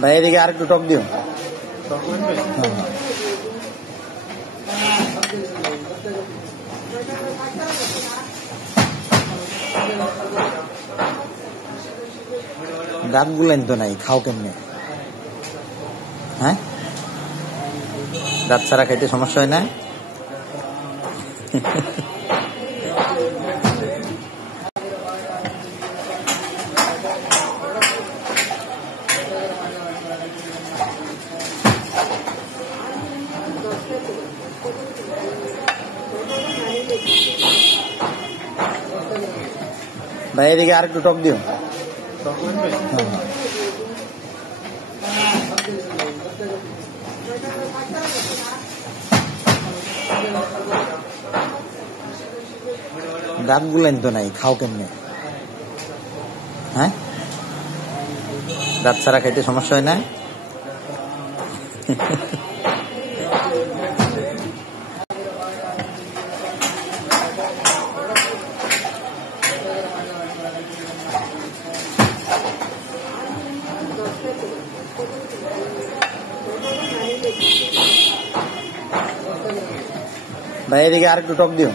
ভাই এদিকে আর একটু টক দিও। দাঁত গুলেন তো নাই, খাও কেমনে? হ্যাঁ, দাঁত ছাড়া খাইতে সমস্যা হয় না? ভাই এদিকে আর একটু টক দিও। দাঁত গুলেন তো নাই, খাও কেমনে? হ্যাঁ, দাঁত ছাড়া খাইতে সমস্যা হয় না? ভাই এদিকে আর একটু টক দিও।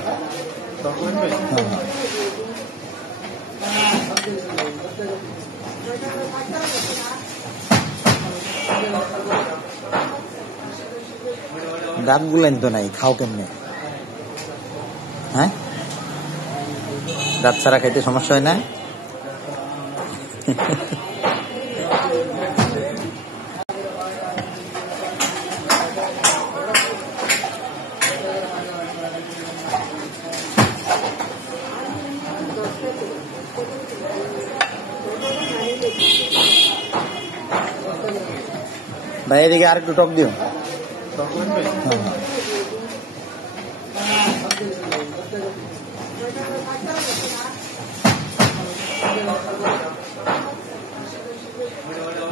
দাঁত গুলেন তো নাই, খাও কেমনে? হ্যাঁ, দাঁত ছাড়া খাইতে সমস্যা হয় না? ভাই এদিকে আর একটু টক দিও।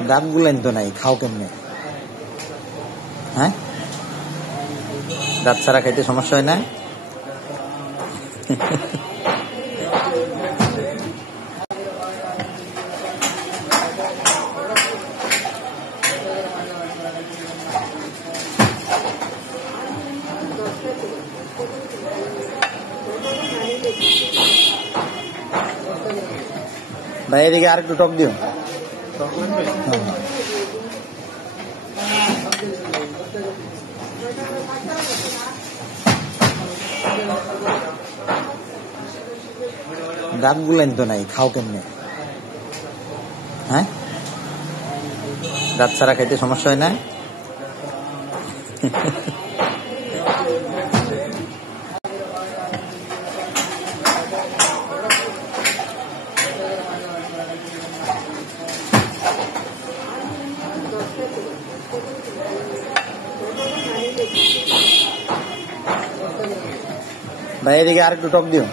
দাঁত গুলেন তো নাই, খাও কেমনে? হ্যাঁ, দাঁত ছাড়া খাইতে সমস্যা হয় না? ভাই এদিকে আর একটু টক দিও। দাঁত গুলেন তো নাই, খাও কেমনে? হ্যাঁ, দাঁত ছাড়া খাইতে সমস্যা হয় না? ভাই এদিকে আর একটু টক দিও।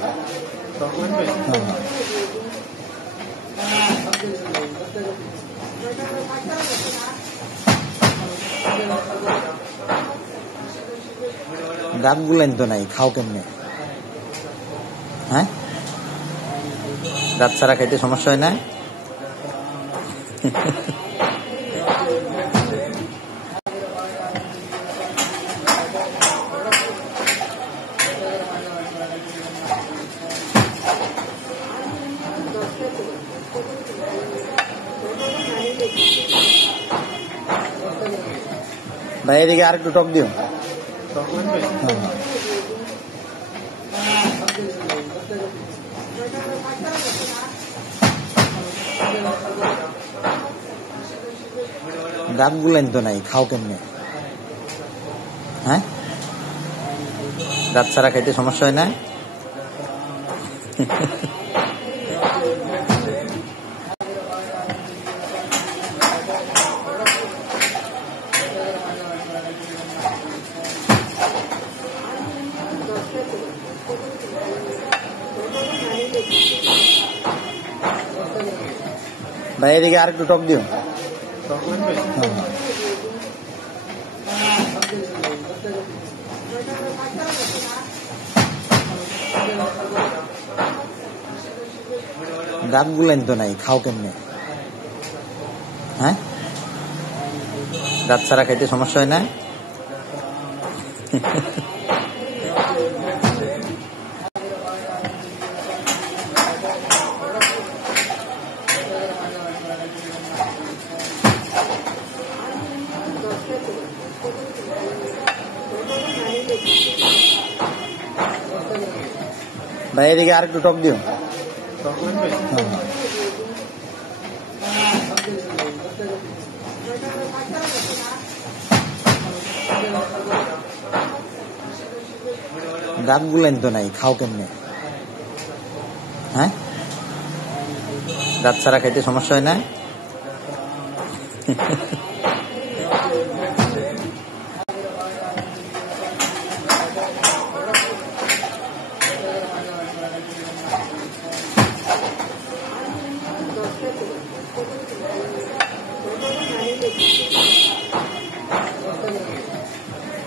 দাঁত গুলেন তো নাই, খাও কেমনে? হ্যাঁ, দাঁত ছাড়া খাইতে সমস্যা হয় না? ভাই এদিকে আর একটু টক দিও। দাঁত গুলেন তো নাই, খাও কেমনে? হ্যাঁ, দাঁত ছাড়া খাইতে সমস্যা হয় না? ভাই এদিকে আর একটু টক দিও। দাঁত গুলেন তো নাই, খাও কেমনে? হ্যাঁ, দাঁত ছাড়া খাইতে সমস্যা হয় না? ভাই এদিকে আর একটু টক দিও। দাঁত গুলেন তো নাই, খাও কেমনে? হ্যাঁ, দাঁত ছাড়া খাইতে সমস্যা হয় না?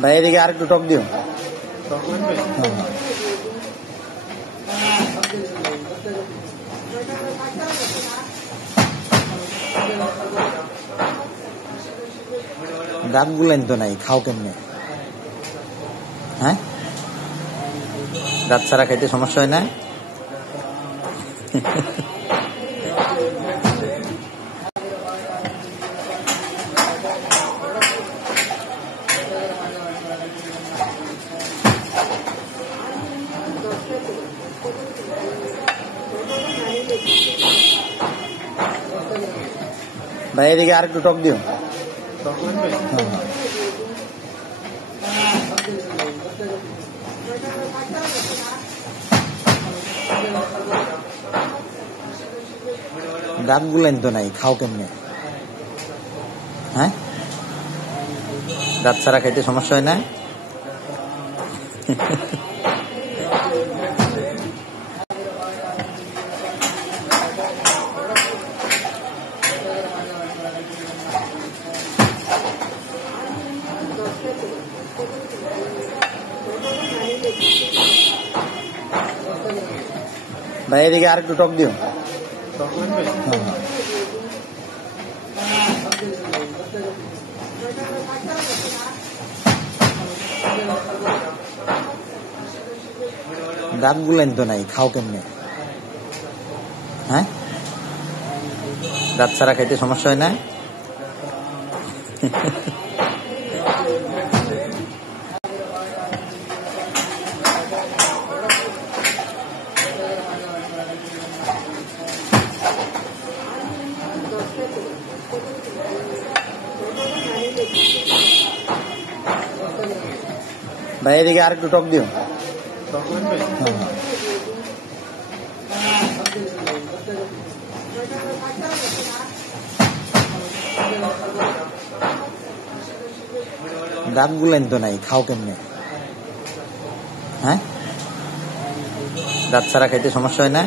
ভাই এদিকে আর একটু টক দিও। দাঁত গুলেন তো নাই, খাও কেমনে? হ্যাঁ, দাঁত ছাড়া খাইতে সমস্যা হয় না? ভাই এদিকে আর একটু টক দিও। দাঁত গুলেন তো নাই, খাও কেমনে? হ্যাঁ, দাঁত ছাড়া খাইতে সমস্যা হয় না? ভাই এদিকে আর একটু টক দিও। দাঁত গুলেন তো নাই, খাও কেমনে? হ্যাঁ, দাঁত ছাড়া খাইতে সমস্যা হয় না? ভাই এদিকে আর একটু টক দিও। দাঁত গুলেন তো নাই, খাও কেমনে? হ্যাঁ, দাঁত ছাড়া খাইতে সমস্যা হয় না?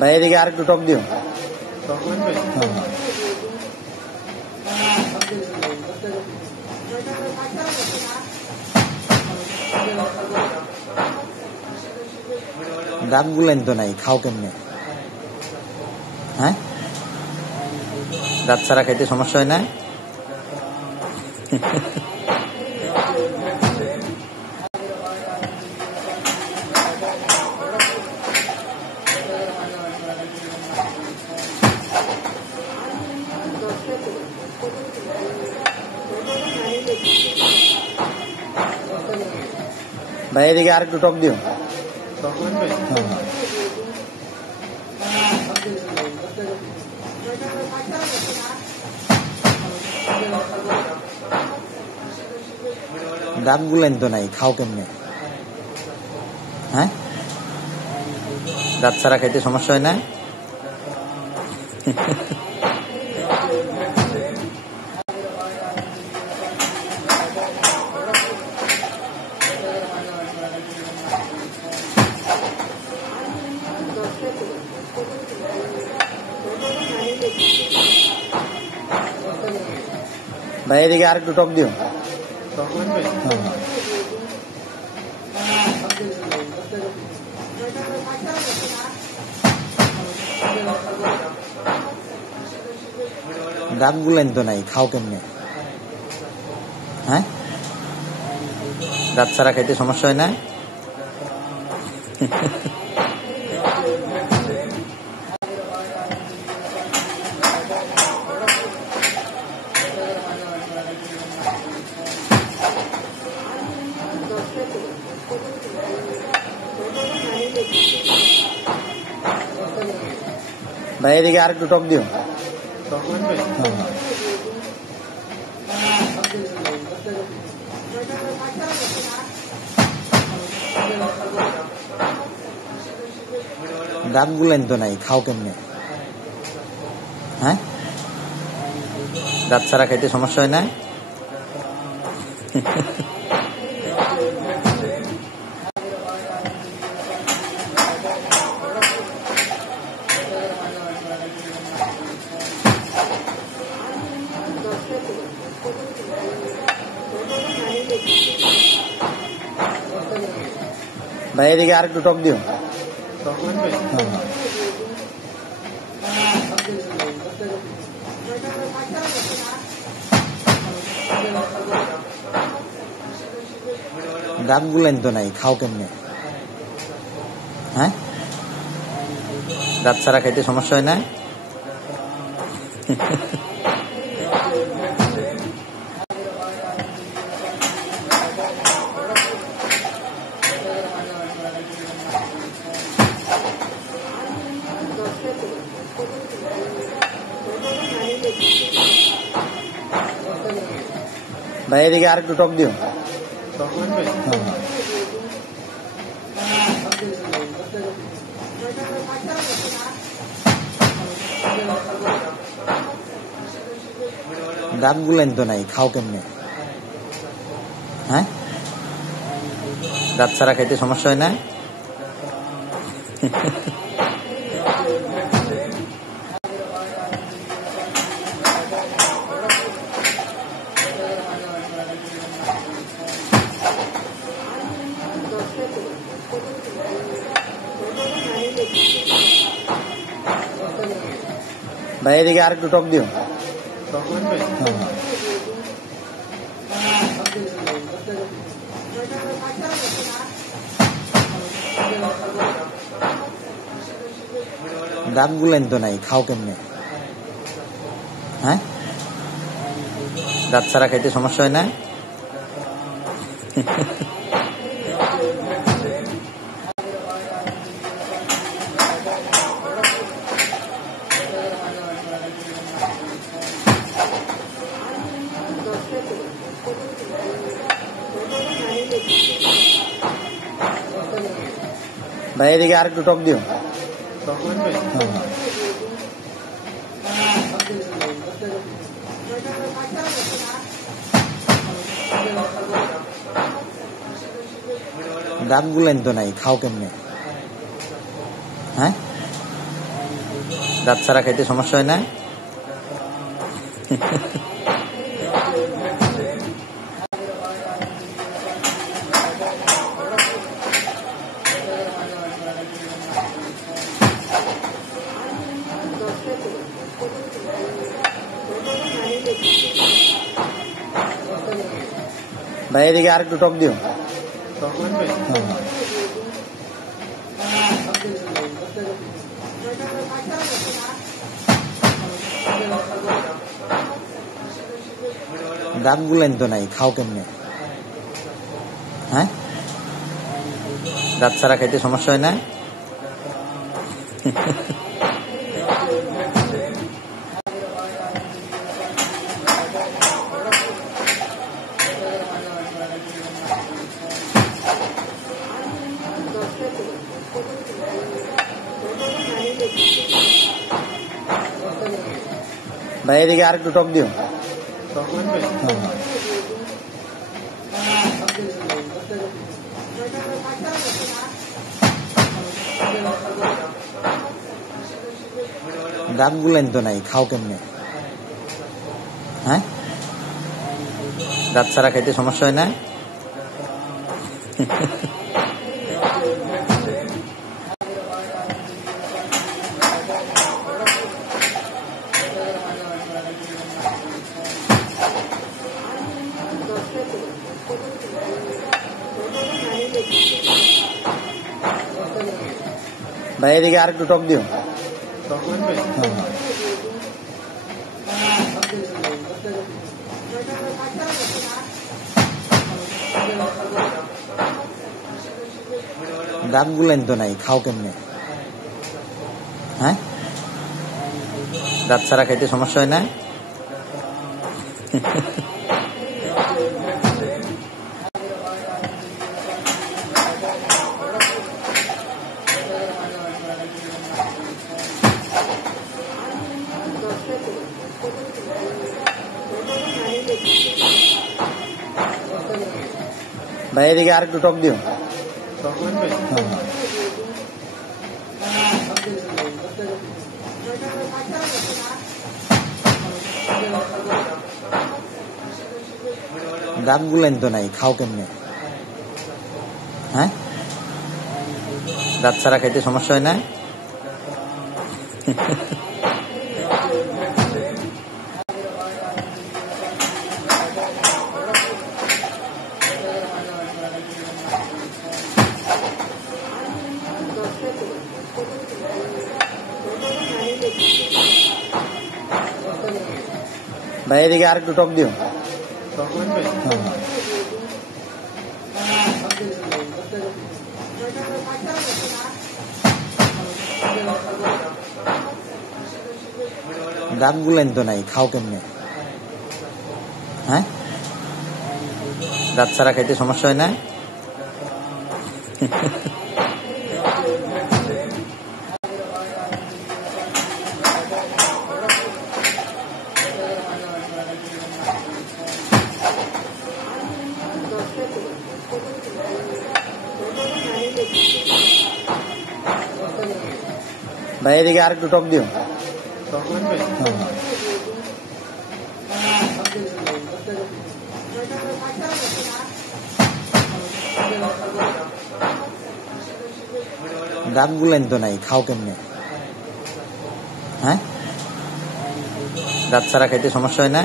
ভাই এদিকে আর একটু টক দিও। দাঁত গুলেন তো নাই, খাও কেমনে? হ্যাঁ, দাঁত ছাড়া খাইতে সমস্যা হয় না? ভাই এদিকে আর একটু টক দিও। দাঁত গুলেন তো নাই, খাও কেমনে? হ্যাঁ, দাঁত ছাড়া খাইতে সমস্যা হয় না? ভাই এদিকে আর একটু টক দিও। দাঁত গুলেন তো নাই, খাও কেমনে? হ্যাঁ, দাঁত ছাড়া খাইতে সমস্যা হয় না? ভাই এদিকে আর একটু টক দিও। দাঁত গুলেন তো নাই, খাও কেমনে? হ্যাঁ, দাঁত ছাড়া খাইতে সমস্যা হয় না? ভাই এদিকে আর একটু টক দিও। দাঁত গুলেন তো নাই, খাও কেমনে? হ্যাঁ, দাঁত ছাড়া খাইতে সমস্যা হয় না? ভাই এদিকে আর একটু টক দিও। দাঁত গুলেন তো নাই, খাও কেমনে? হ্যাঁ, দাঁত ছাড়া খাইতে সমস্যা হয় না? ভাই এদিকে আর একটু টক দিও। দাঁত গুলেন তো নাই, খাও কেমনে? হ্যাঁ, দাঁত ছাড়া খাইতে সমস্যা হয় না? ভাই এদিকে আর একটু টক দিও। দাঁত গুলেন তো নাই, খাও কেমনে? হ্যাঁ, দাঁত ছাড়া খাইতে সমস্যা হয় না? ভাই এদিকে আর একটু টক দিও। দাঁত গুলেন তো নাই, খাও কেমনে? হ্যাঁ, দাঁত ছাড়া খাইতে সমস্যা হয় না? ভাই এদিকে আর একটু টক দিও। দাঁত গুলেন তো নাই, খাও কেমনে? হ্যাঁ, দাঁত ছাড়া খাইতে সমস্যা হয় না? ভাই এদিকে আর একটু টক দিও। দাঁত গুলেন তো নাই, খাও কেমনে? হ্যাঁ, দাঁত ছাড়া খাইতে সমস্যা হয় না? ভাই এদিকে আর একটু টক দিও। দাঁত গুলেন তো নাই, খাও কেমনে? হ্যাঁ, দাঁত ছাড়া খাইতে সমস্যা হয় না? ভাই এদিকে আর একটু টক দিও। দাঁত গুলেন তো নাই, খাও কেমনে? হ্যাঁ, দাঁত ছাড়া খাইতে সমস্যা হয় না? ভাই এদিকে আর একটু টক দিও। দাঁত গুলেন তো নাই, খাও কেমনে? হ্যাঁ, দাঁত ছাড়া খাইতে সমস্যা হয় না?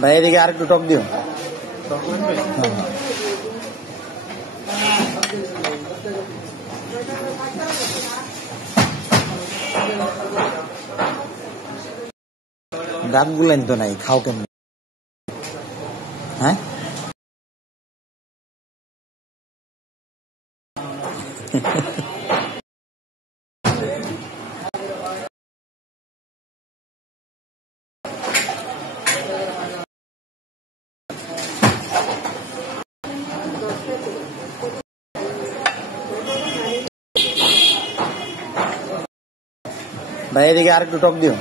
ভাই এদিকে আর একটু টক দিও। দাঁত গুলেন তো নাই, খাও কেমনে? হ্যাঁ, ভাই এদিকে আর একটু টক দিও।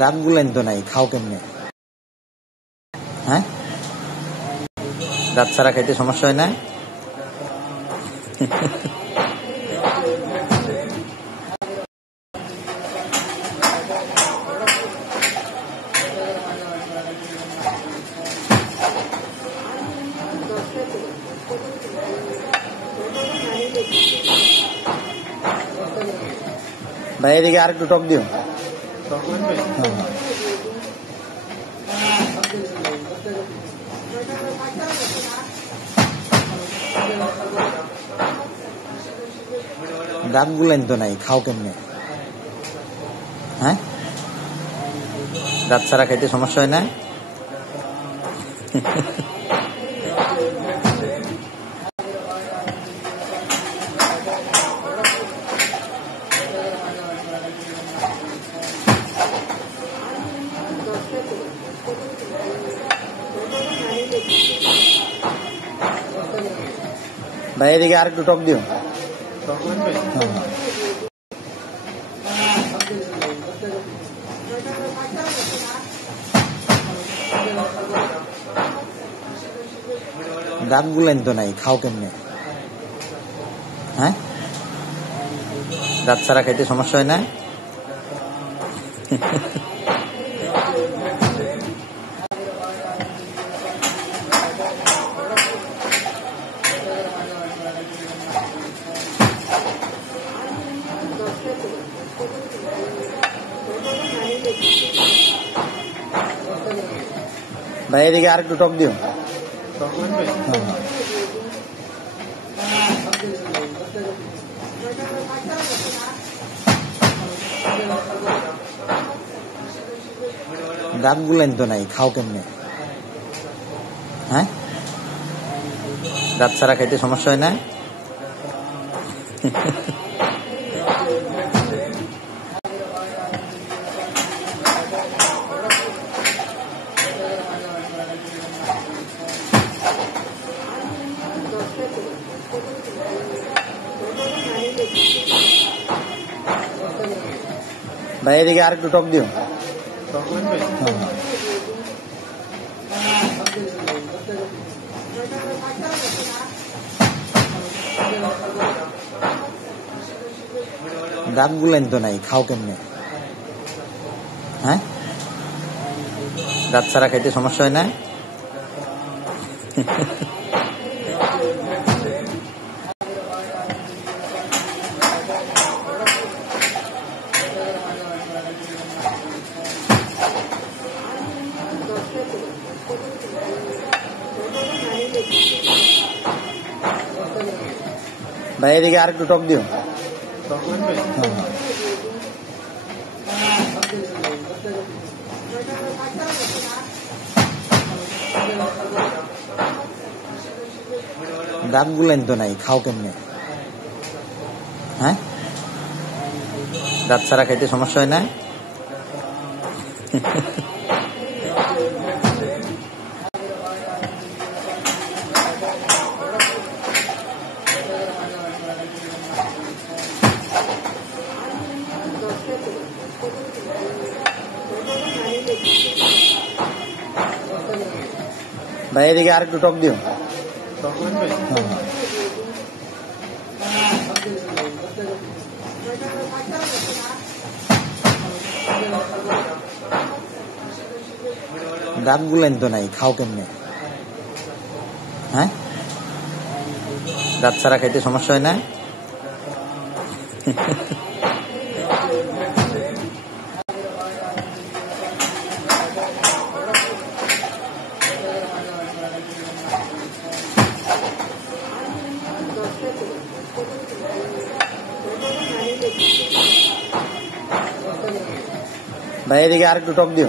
দাঁত গুলেন তো নাই, খাও কেমনে? হ্যাঁ, দাঁত ছাড়া খাইতে সমস্যা হয় না? ভাই এদিকে আর একটু টক দিও। দাঁত গুলেন তো নাই, খাও কেমনে? হ্যাঁ, দাঁত ছাড়া খাইতে সমস্যা হয় না? ভাই এদিকে আর একটু টক দিও। দাঁত গুলেন তো নাই, খাও কেমনে? হ্যাঁ, দাঁত ছাড়া খাইতে সমস্যা হয় না? ভাই এদিকে আর একটু টক দিও। দাঁত গুলেন তো নাই, খাও কেমনে? হ্যাঁ, দাঁত ছাড়া খাইতে সমস্যা হয় না? ভাই এদিকে আর একটু টক দিও। দাঁত গুলেন তো নাই, খাও কেমনে? হ্যাঁ, দাঁত ছাড়া খাইতে সমস্যা হয় না? ভাই এদিকে আর একটু টক দিও। দাঁত গুলেন তো নাই, খাও কেমনে? হ্যাঁ, দাঁত ছাড়া খাইতে সমস্যা হয় না? ভাই এদিকে আর একটু টক দিও। দাঁত গুলেন তো নাই, খাও কেমনে? হ্যাঁ, দাঁত ছাড়া খাইতে সমস্যা হয় না? ভাই এদিকে আর একটু টক দিও।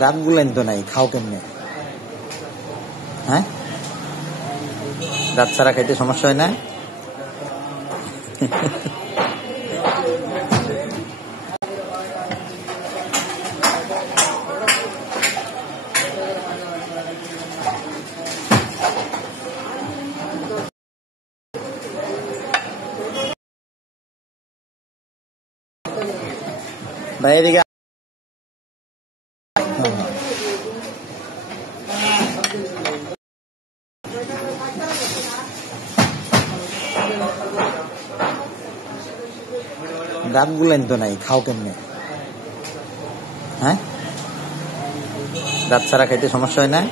দাঁত গুলেন তো নাই, খাও কেমনে? হ্যাঁ, দাঁত ছাড়া খাইতে সমস্যা হয় না? ভাই এদিকে দাঁত গুলেন তো নাই, খাও কেমনে? হ্যাঁ, দাঁত ছাড়া খাইতে সমস্যা হয় না?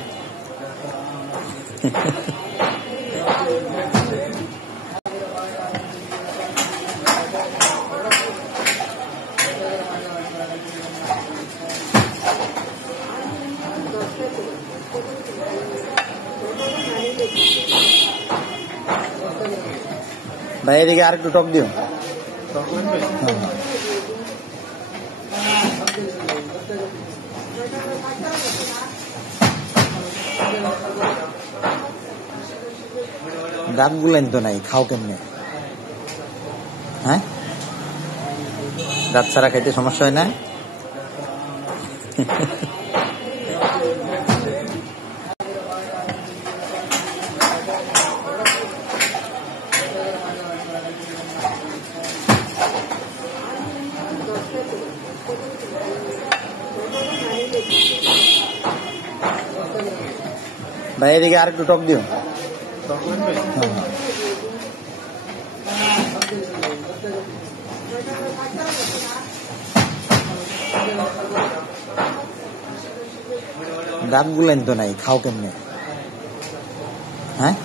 ভাই এদিকে আর একটু টক দিও। দাঁত গুলেন তো নাই, খাও কেমনে? হ্যাঁ, দাঁত ছাড়া খাইতে সমস্যা হয় না? ভাই এদিকে আর একটু টক দিও। দাঁত গুলেন তো নাই, খাও কেমনে? হ্যাঁ,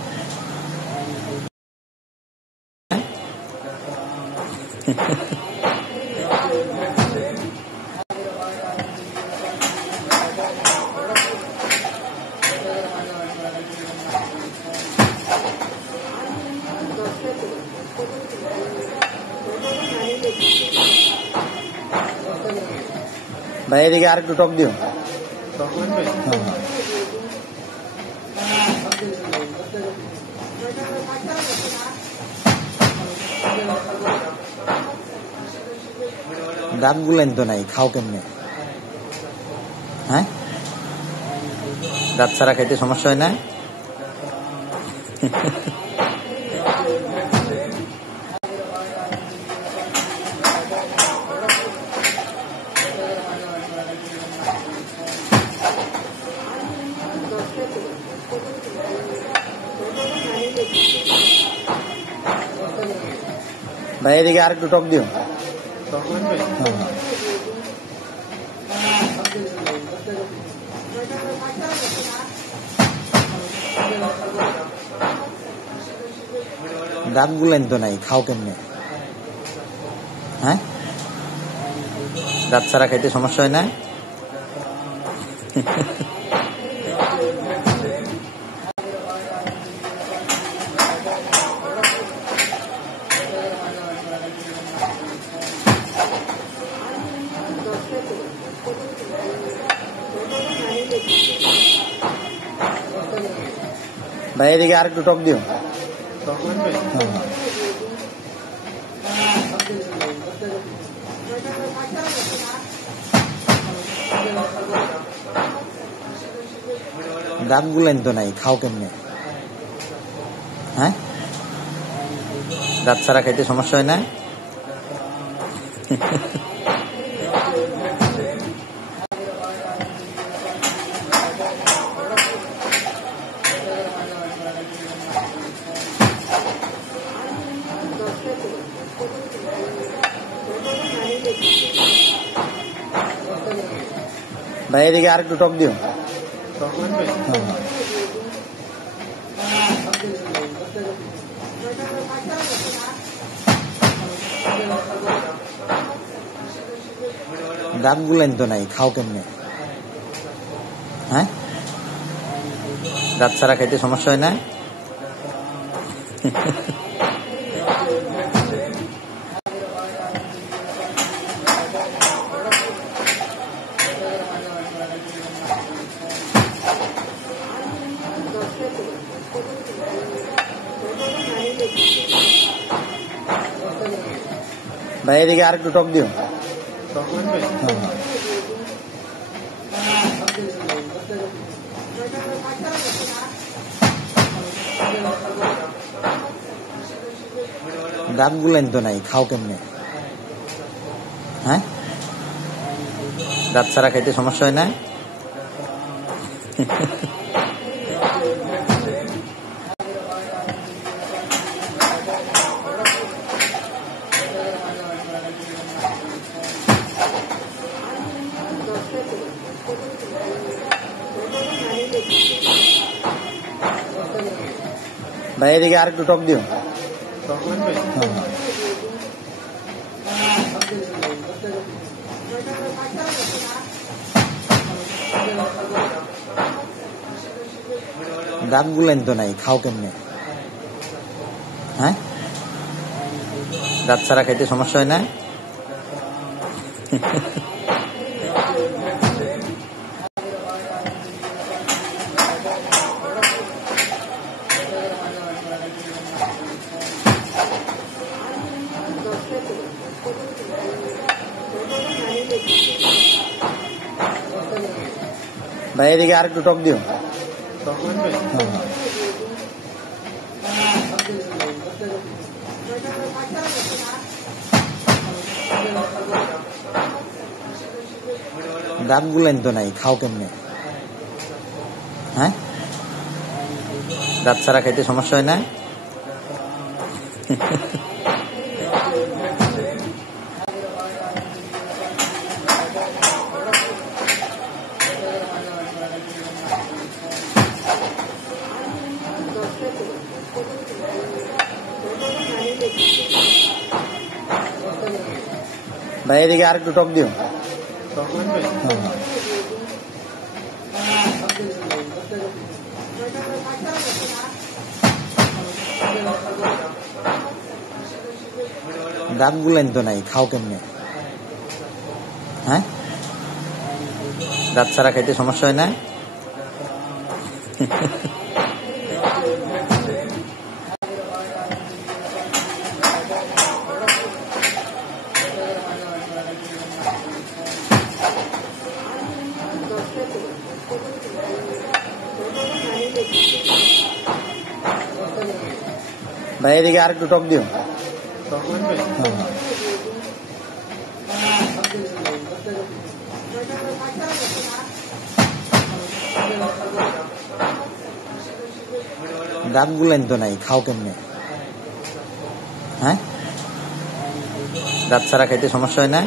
ভাই এদিকে আর একটু টক দিও। দাঁত গুলেন তো নাই, খাও কেমনে? হ্যাঁ, দাঁত ছাড়া খাইতে সমস্যা হয় না? ভাই এদিকে আর একটু টক দিও। দাঁত গুলেন তো নাই, খাও কেমনে? হ্যাঁ, দাঁত ছাড়া খাইতে সমস্যা হয় না? ভাই এদিকে আর একটু টক দিও। দাঁত গুলেন তো নাই, খাও কেমনে? হ্যাঁ, দাঁত ছাড়া খাইতে সমস্যা হয় না? ভাই এদিকে আর একটু টক দিও। দাঁত গুলেন তো নাই, খাও কেমনে? হ্যাঁ, দাঁত ছাড়া খাইতে সমস্যা হয় না? ভাই এদিকে আর একটু টক দিও। দাঁত গুলেন তো নাই, খাও কেমনে? হ্যাঁ, দাঁত ছাড়া খাইতে সমস্যা হয় না? ভাই এদিকে আর একটু টক দিও। দাঁত গুলেন তো নাই, খাও কেমনে? হ্যাঁ, দাঁত ছাড়া খাইতে সমস্যা হয় না? ভাই এদিকে আর একটু টক দিও। ভাই এদিকে আর একটু টক দিও। দাঁত গুলেন তো নাই, খাও কেমনে? হ্যাঁ, দাঁত ছাড়া খাইতে সমস্যা হয় না? ভাই এদিকে আর একটু টক দিও। দাঁত গুলেন তো নাই, খাও কেমনে? হ্যাঁ, দাঁত ছাড়া খাইতে সমস্যা হয় না? ভাই এদিকে আর একটু টক দিও। দাঁত গুলেন তো নাই, খাও কেমনে? হ্যাঁ, দাঁত ছাড়া খাইতে সমস্যা হয় না?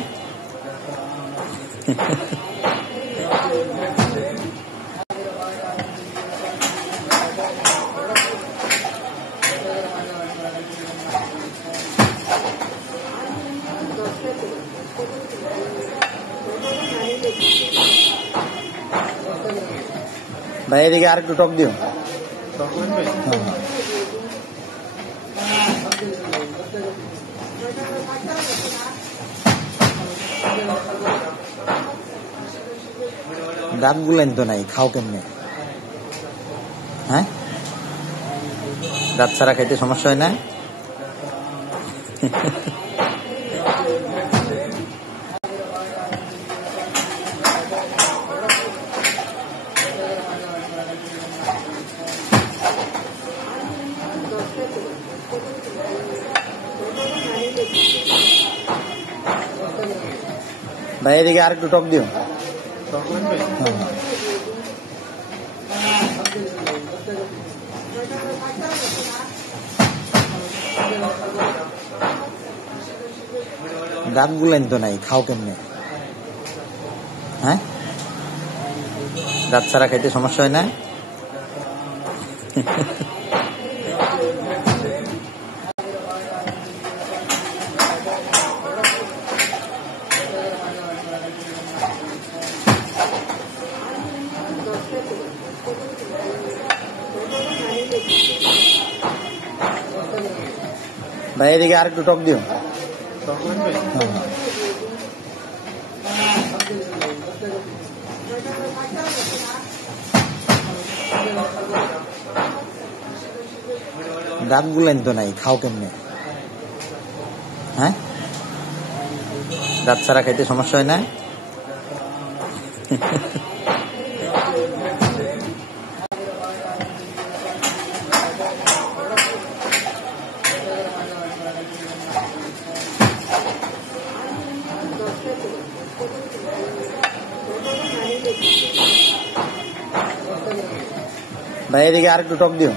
ভাই এদিকে আর একটু টক দিও। দাঁত গুলেন তো নাই, খাও কেমনে? হ্যাঁ, দাঁত ছাড়া খাইতে সমস্যা হয় না? ভাই এদিকে আর একটু টক দিও। দাঁত গুলেন তো নাই, খাও কেমনে? হ্যাঁ, দাঁত ছাড়া খাইতে সমস্যা হয় না? ভাই এদিকে আর একটু টক দিও। দাঁত গুলেন তো নাই, খাও কেমনে? হ্যাঁ, দাঁত ছাড়া খাইতে সমস্যা হয় না? ভাই এদিকে আর একটু টক দিও।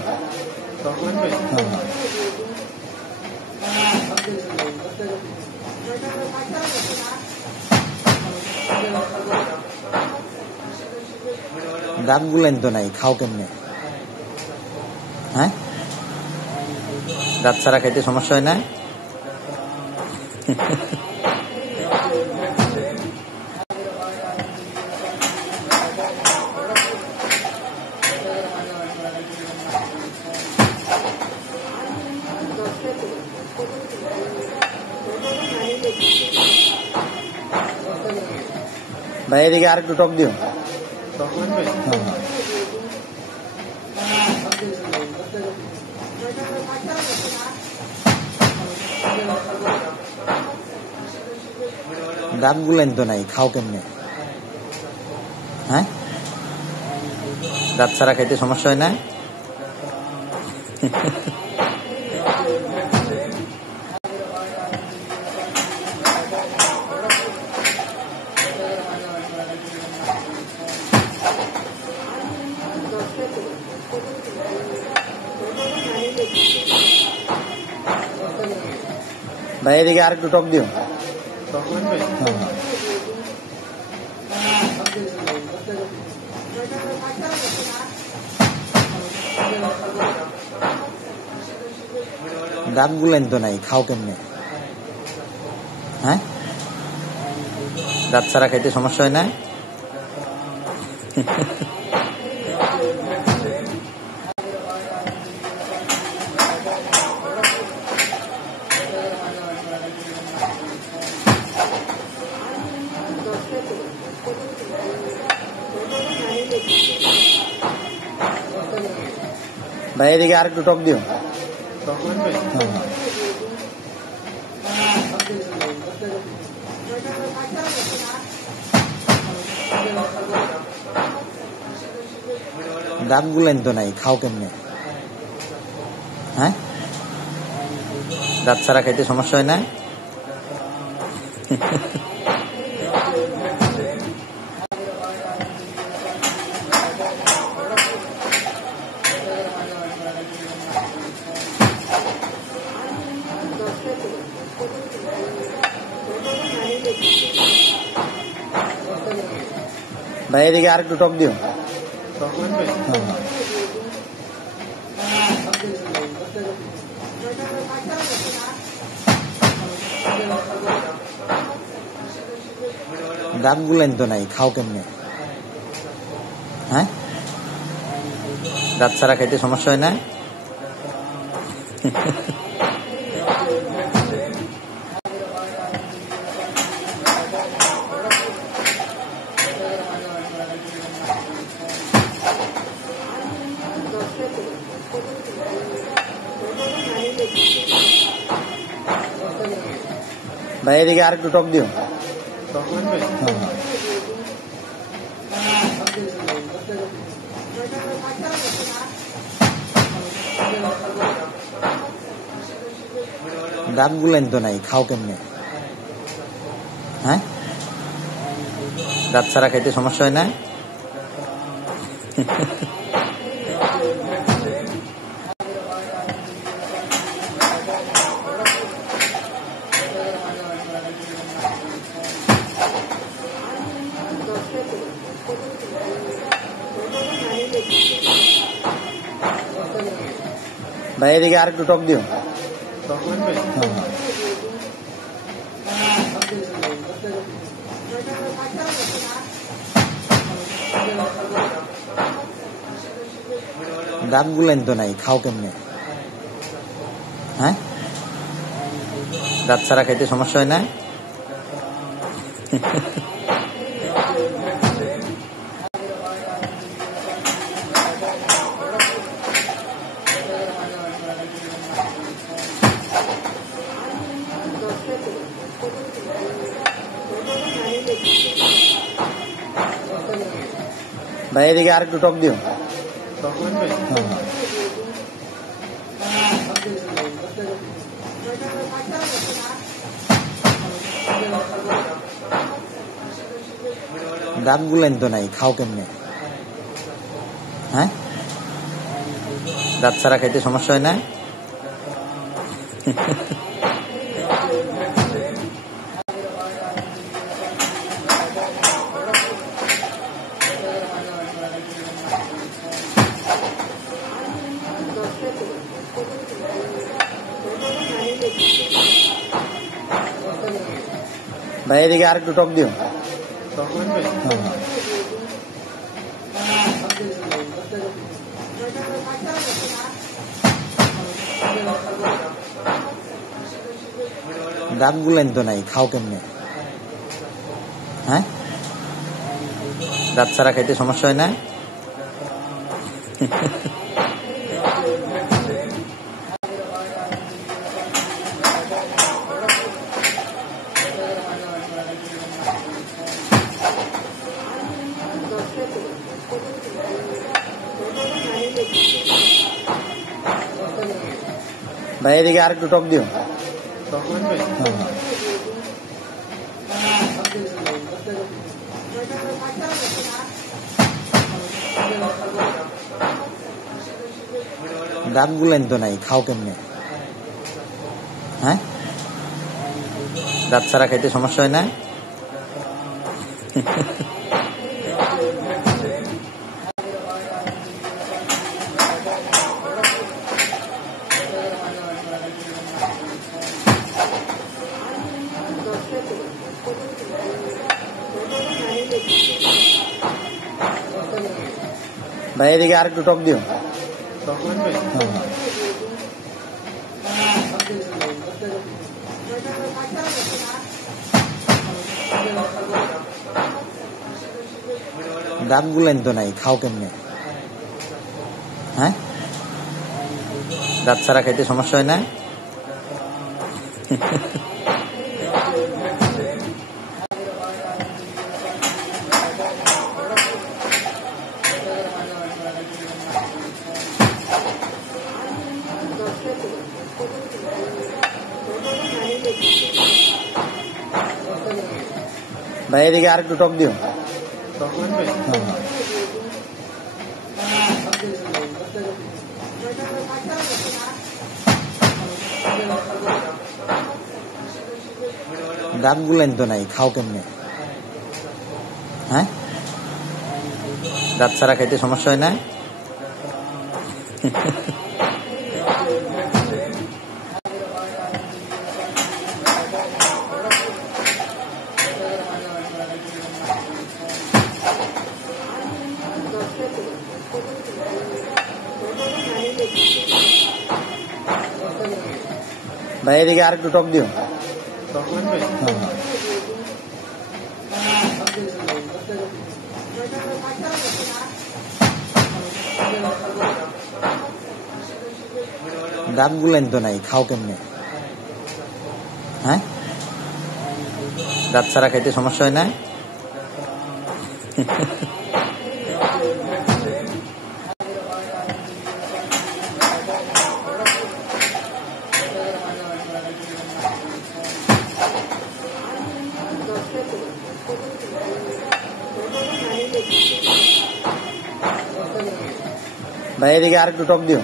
দাঁত গুলেন তো নাই, খাও কেমনে? হ্যাঁ, দাঁত ছাড়া খাইতে সমস্যা হয় না? ভাই এদিকে আর একটু টক দিও। দাঁত গুলেন তো নাই, খাও কেমনে? হ্যাঁ, দাঁত ছাড়া খাইতে সমস্যা হয় না? ভাই এদিকে আর একটু টক দিও। দাঁত গুলেন তো নাই, খাও কেমনে? হ্যাঁ, দাঁত ছাড়া খাইতে সমস্যা হয় না? ভাই এদিকে আর একটু টক দিও। দাঁত গুলেন তো নাই, খাও কেমনে? হ্যাঁ, দাঁত ছাড়া খাইতে সমস্যা হয় না? ভাই এদিকে আর একটু টক দিও। দাঁত গুলেন তো নাই, খাও কেমনে? হ্যাঁ, দাঁত ছাড়া খাইতে সমস্যা হয় না? ভাই এদিকে আর একটু টক দিও। দাঁত গুলেন তো নাই, খাও কেমনে? হ্যাঁ, দাঁত ছাড়া খাইতে সমস্যা হয় না? ভাই এদিকে আর একটু টক দিও। দাঁত গুলেন তো নাই, খাও কেমনে? হ্যাঁ, দাঁত ছাড়া খাইতে সমস্যা হয় না? ভাই এদিকে আর একটু টক দিও। দাঁত গুলেন তো নাই, খাও কেমনে? হ্যাঁ, দাঁত ছাড়া খাইতে সমস্যা হয় না? ভাই এদিকে আর একটু টক দিও। দাঁত গুলেন তো নাই, খাও কেমনে? হ্যাঁ, দাঁত ছাড়া খাইতে সমস্যা হয় না? ভাই এদিকে আর একটু টক দিও। ভাই এদিকে আর একটু টক দিও। দাঁত গুলেন তো নাই, খাও কেমনে? হ্যাঁ, দাঁত ছাড়া খাইতে সমস্যা হয় না? ভাই এদিকে আর একটু টক দিও। দাঁত গুলেন তো নাই, খাও কেমনে? হ্যাঁ, দাঁত ছাড়া খাইতে সমস্যা হয় না? ভাই এদিকে আর একটু টক দিও। দাঁত গুলেন তো নাই, খাও কেমনে? হ্যাঁ, দাঁত ছাড়া খাইতে সমস্যা হয় না? ভাই এদিকে আর একটু টক দিও। দাঁত গুলেন তো নাই, খাও কেমনে? হ্যাঁ, দাঁত ছাড়া খাইতে সমস্যা হয় না? ভাই এদিকে আর একটু টক দিও।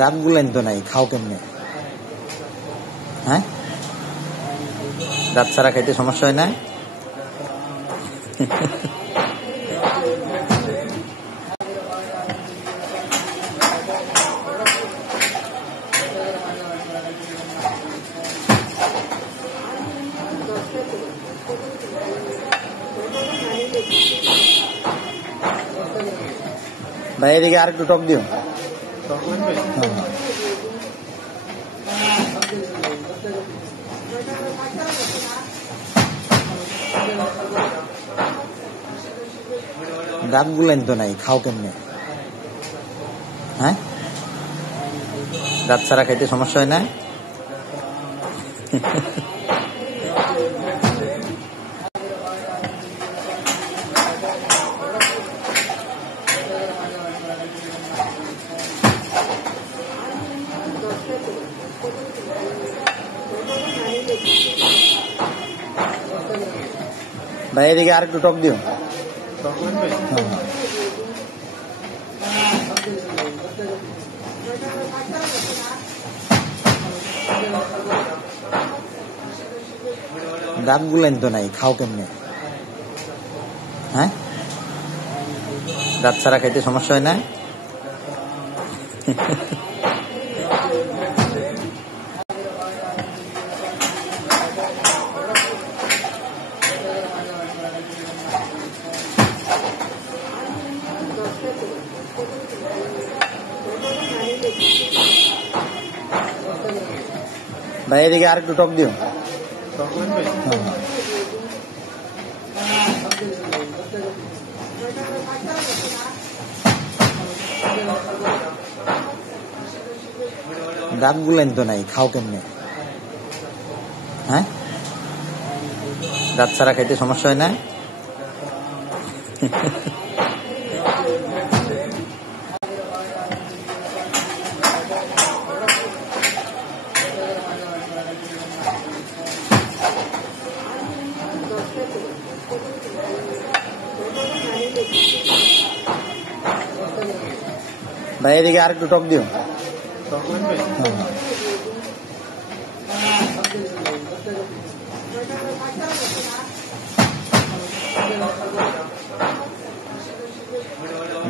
দাঁত গুলেন তো নাই, খাও কেমনে? হ্যাঁ, দাঁত ছাড়া খাইতে সমস্যা হয় না? ভাই এদিকে আর একটু টক দিও। দাঁত গুলেন তো নাই, খাও কেমনে? হ্যাঁ, দাঁত ছাড়া খাইতে সমস্যা হয় না? ভাই এদিকে আর একটু টক দিও। দাঁত গুলেন তো নাই, খাও কেমনে? হ্যাঁ, দাঁত ছাড়া খাইতে সমস্যা হয় না? ভাই এদিকে আর একটু টক দিও। দাঁত গুলেন তো নাই, খাও কেমনে? হ্যাঁ, দাঁত ছাড়া খাইতে সমস্যা হয় না? ভাই এদিকে আর একটু টক দিও।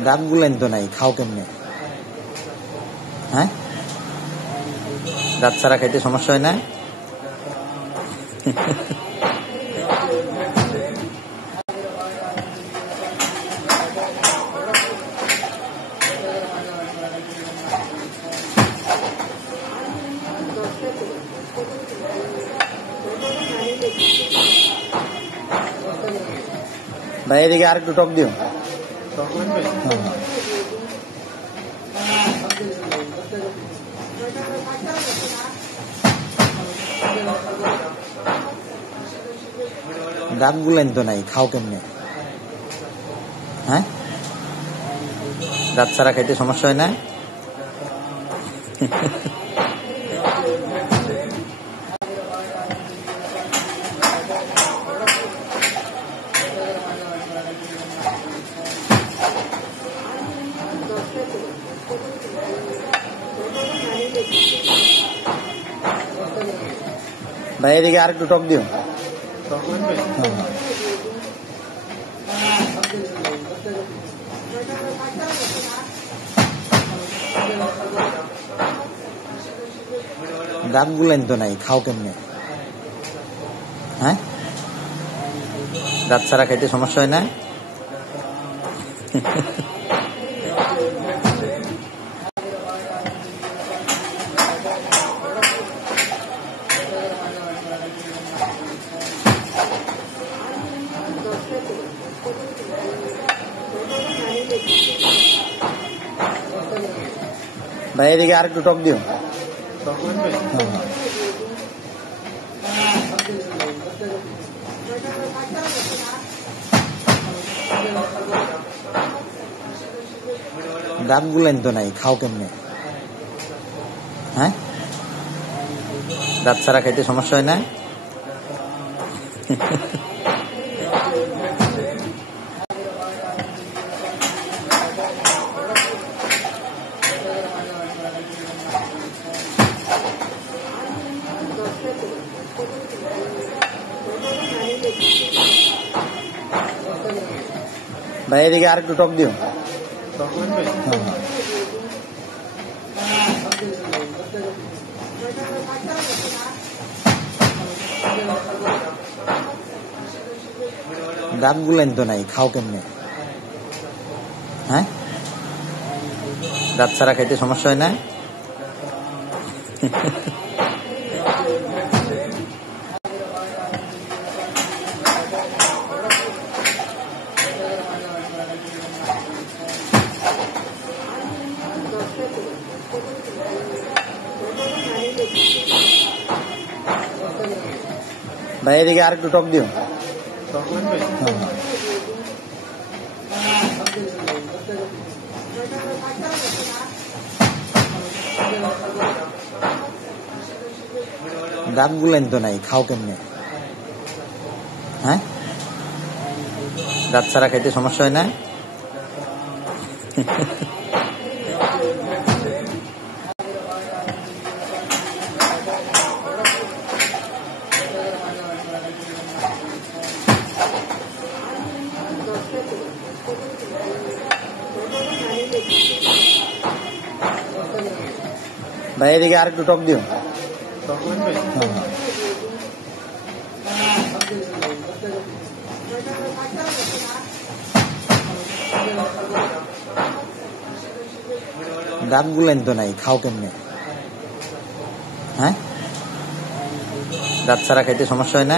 দাঁত গুলেন তো নাই, খাও কেমনে? হ্যাঁ, দাঁত ছাড়া খাইতে সমস্যা হয় না? ভাই এদিকে আর একটু টক দিও। দাঁত গুলেন তো নাই, খাও কেমনে? হ্যাঁ, দাঁত ছাড়া খাইতে সমস্যা হয় না? ভাই এদিকে আর একটু টক দিও। দাঁত গুলেন তো নাই, খাও কেমনে? হ্যাঁ, দাঁত ছাড়া খাইতে সমস্যা হয় না? ভাই এদিকে আর একটু টক দিও। দাঁত গুলেন তো নাই, খাও কেমনে? হ্যাঁ, দাঁত ছাড়া খাইতে সমস্যা হয় না? ভাই এদিকে আর একটু টক দিও। দাঁত গুলেন তো নাই, খাও কেমনে? হ্যাঁ, দাঁত ছাড়া খাইতে সমস্যা হয় না? ভাই এদিকে আর একটু টক দিও। দাঁত গুলেন তো নাই, খাও কেমনে? হ্যাঁ, দাঁত ছাড়া খাইতে সমস্যা হয় না? ভাই এদিকে আর একটু টক দিও। দাঁত গুলেন তো নাই, খাও কেমনে? হ্যাঁ, দাঁত ছাড়া খাইতে সমস্যা হয় না?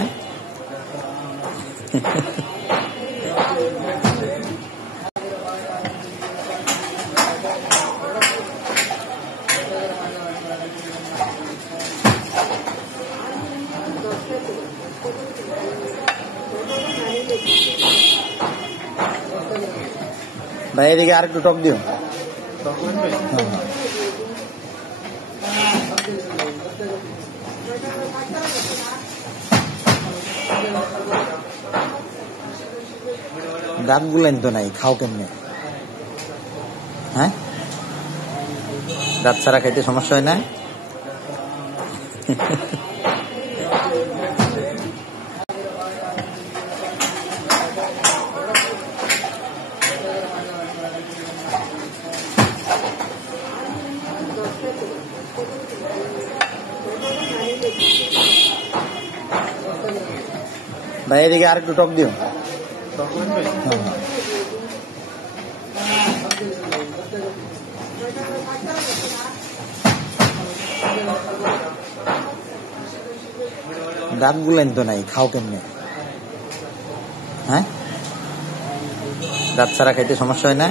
ভাই এদিকে আর একটু টক দিও। দাঁত গুলেন তো নাই, খাও কেমনে? হ্যাঁ, দাঁত ছাড়া খাইতে সমস্যা হয় না? ভাই এদিকে আর একটু টক দিও। দাঁত গুলেন তো নাই, খাও কেমনে? হ্যাঁ, দাঁত ছাড়া খাইতে সমস্যা হয় না?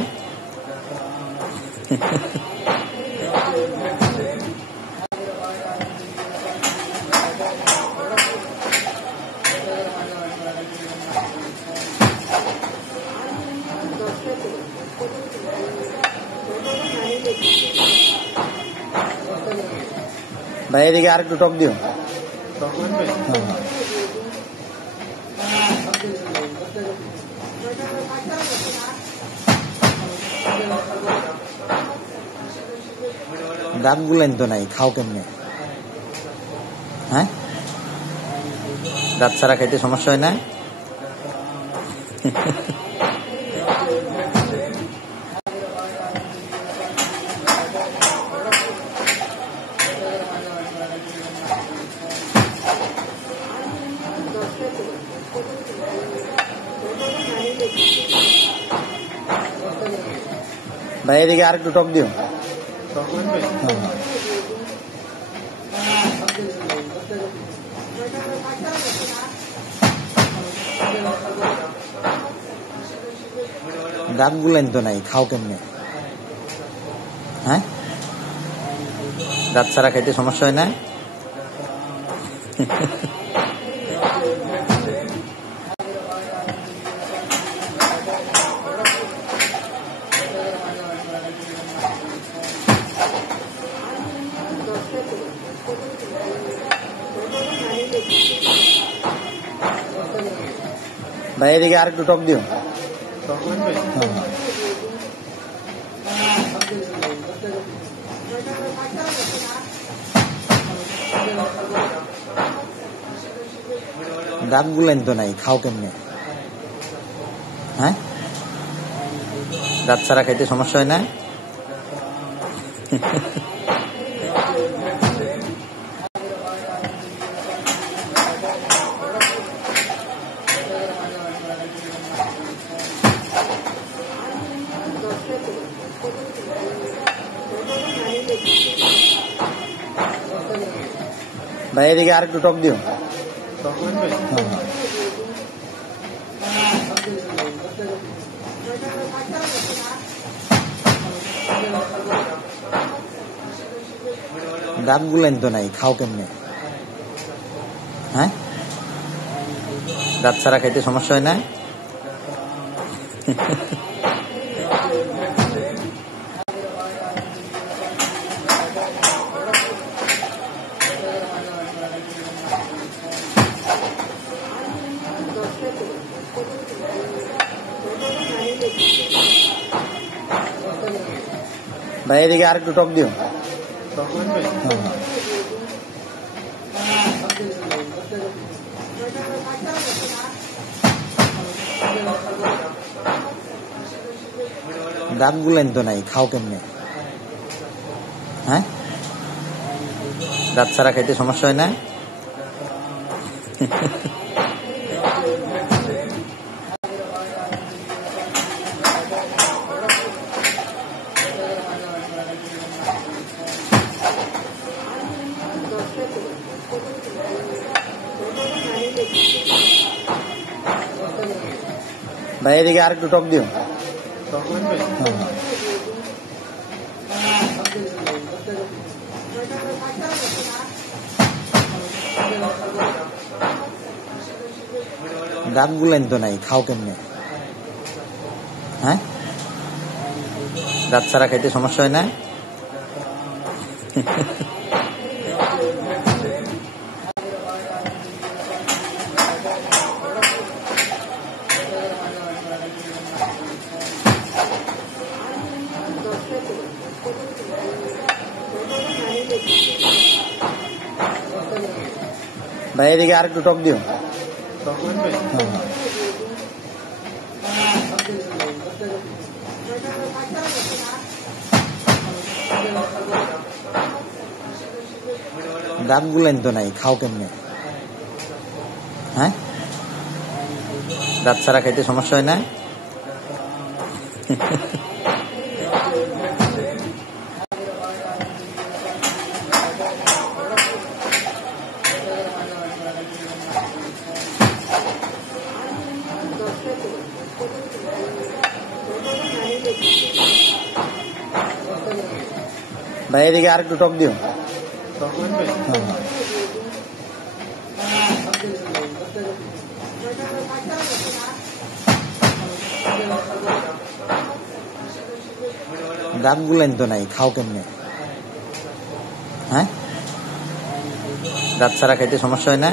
ভাই এদিকে আর একটু টক দিও। দাঁত গুলেন তো নাই, খাও কেমনে? হ্যাঁ, দাঁত ছাড়া খাইতে সমস্যা হয় না? ভাই এদিকে আর একটু টক দিও। দাঁত গুলেন তো নাই, খাও কেমনে? হ্যাঁ, দাঁত ছাড়া খাইতে সমস্যা হয় না? ভাই এদিকে আর একটু টক দিও। দাঁত গুলেন তো নাই, খাও কেমনে? হ্যাঁ, দাঁত ছাড়া খাইতে সমস্যা হয় না? ভাই এদিকে আর একটু টক দিও। দাঁত গুলেন তো নাই, খাও কেমনে? হ্যাঁ, দাঁত ছাড়া খাইতে সমস্যা হয় না? ভাই এদিকে আর একটু টক দিও। দাঁত গুলেন তো নাই, খাও কেমনে? হ্যাঁ, দাঁত ছাড়া খাইতে সমস্যা হয় না? ভাই এদিকে আর একটু টক দিও। দাঁত গুলেন তো নাই, খাও কেমনে? হ্যাঁ, দাঁত ছাড়া খাইতে সমস্যা হয় না? ভাই এদিকে আর একটু টক দিও। দাঁত গুলেন তো নাই, খাও কেমনে? হ্যাঁ, দাঁত ছাড়া খাইতে সমস্যা হয় না? ভাই এদিকে আর একটু টক দিও। দাঁত গুলেন তো নাই, খাও কেমনে? হ্যাঁ, দাঁত ছাড়া খাইতে সমস্যা হয় না?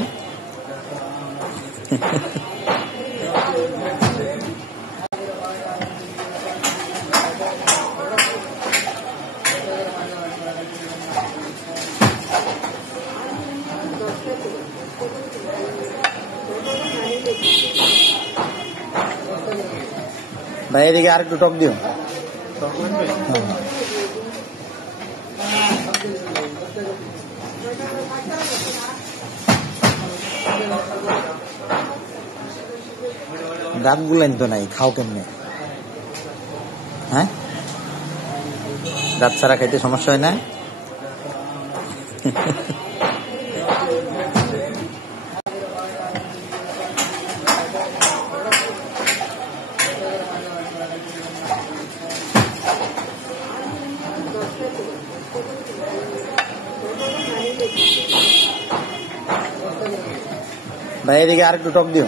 ভাই এদিকে আর একটু টক দিও। দাঁত গুলেন তো নাই, খাও কেমনে? হ্যাঁ, দাঁত ছাড়া খাইতে সমস্যা হয় না? ভাই এদিকে আর একটু টক দিও।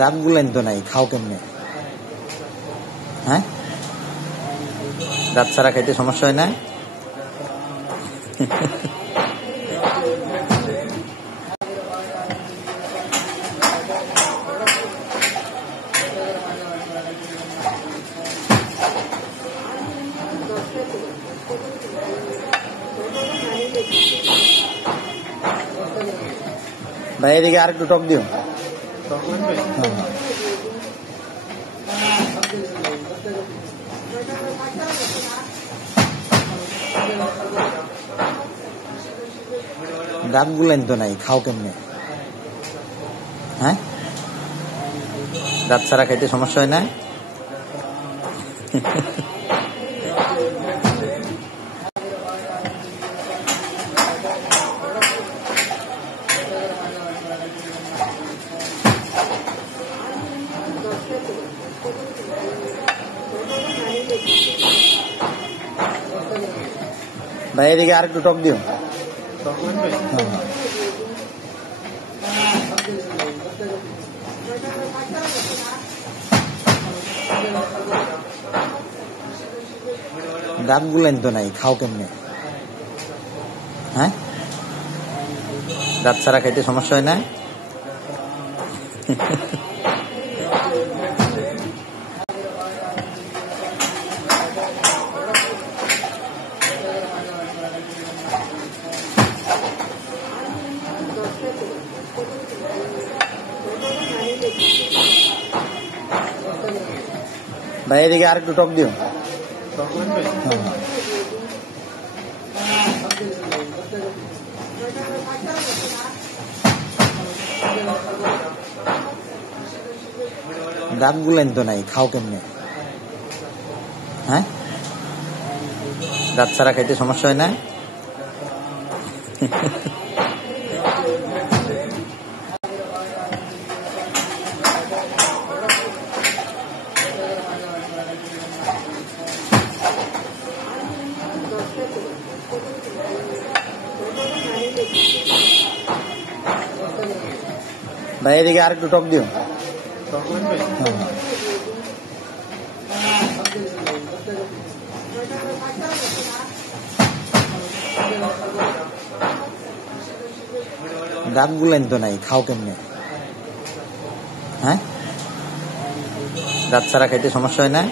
দাঁত গুলেন তো নাই, খাও কেমনে? হ্যাঁ, দাঁত ছাড়া খাইতে সমস্যা হয় না? ভাই এদিকে আর একটু টক দিও। দাঁত গুলেন তো নাই, খাও কেমনে? হ্যাঁ, দাঁত ছাড়া খাইতে সমস্যা হয় না? ভাই এদিকে আর একটু টক দিও। দাঁত গুলেন তো নাই, খাও কেমনে? হ্যাঁ, দাঁত ছাড়া খাইতে সমস্যা হয় না? ভাই এদিকে আর একটু টক দিও। দাঁত গুলেন তো নাই, খাও কেমনে? হ্যাঁ, দাঁত ছাড়া খাইতে সমস্যা হয় না? ভাই এদিকে আর একটু টক দিও। দাঁত গুলেন তো নাই, খাও কেমনে? হ্যাঁ, দাঁত ছাড়া খাইতে সমস্যা হয় না?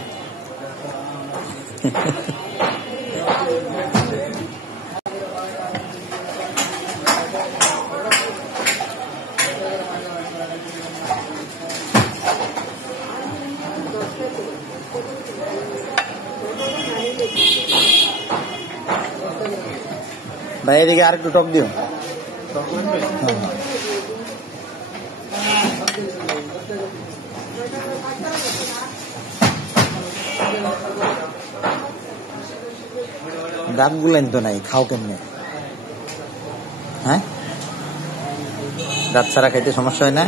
ভাই এদিকে আর একটু টক দিও। দাঁত গুলেন তো নাই, খাও কেমনে? হ্যাঁ, দাঁত ছাড়া খাইতে সমস্যা হয় না?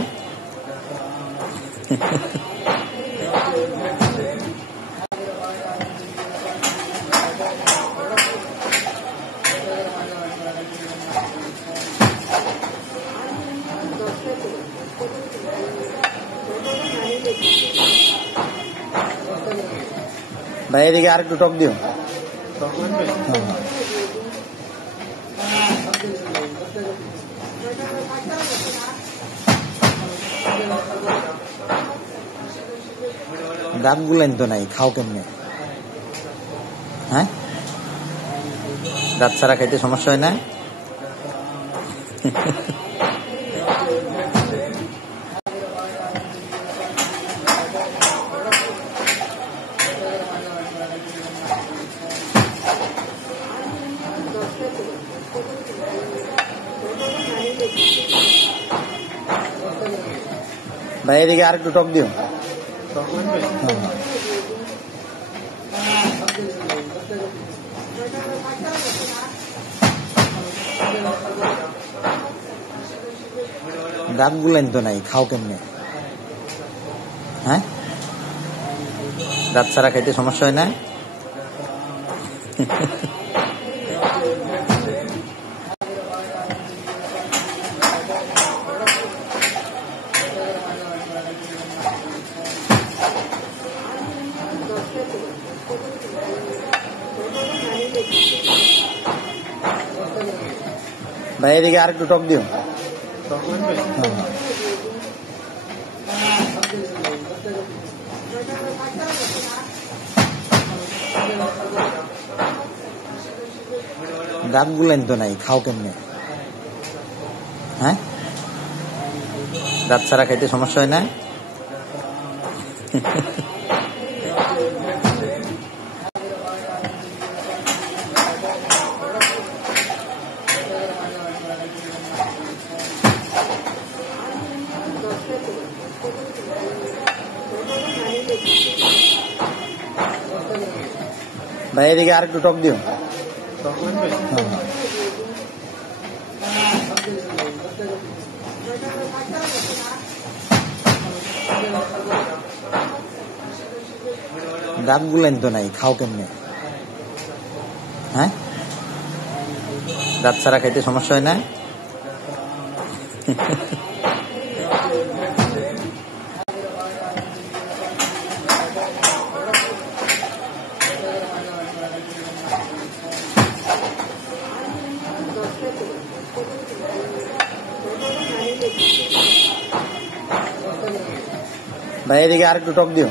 ভাই এদিকে আর একটু টক দিও। দাঁত গুলেন তো নাই, খাও কেমনে? হ্যাঁ, দাঁত ছাড়া খাইতে সমস্যা হয় না? ভাই এদিকে আর একটু টক দিও। দাঁত গুলেন তো নাই, খাও কেমনে? হ্যাঁ, দাঁত ছাড়া খাইতে সমস্যা হয় না? ভাই এদিকে আর একটু টক দিও। দাঁত গুলেন তো নাই, খাও কেমনে? হ্যাঁ, দাঁত ছাড়া খাইতে সমস্যা হয় না? ভাই এদিকে আর একটু টক দিও। দাঁত গুলেন তো নাই, খাও কেমনে? হ্যাঁ, দাঁত ছাড়া খাইতে সমস্যা হয় না? ভাই এদিকে আর একটু টক দিও।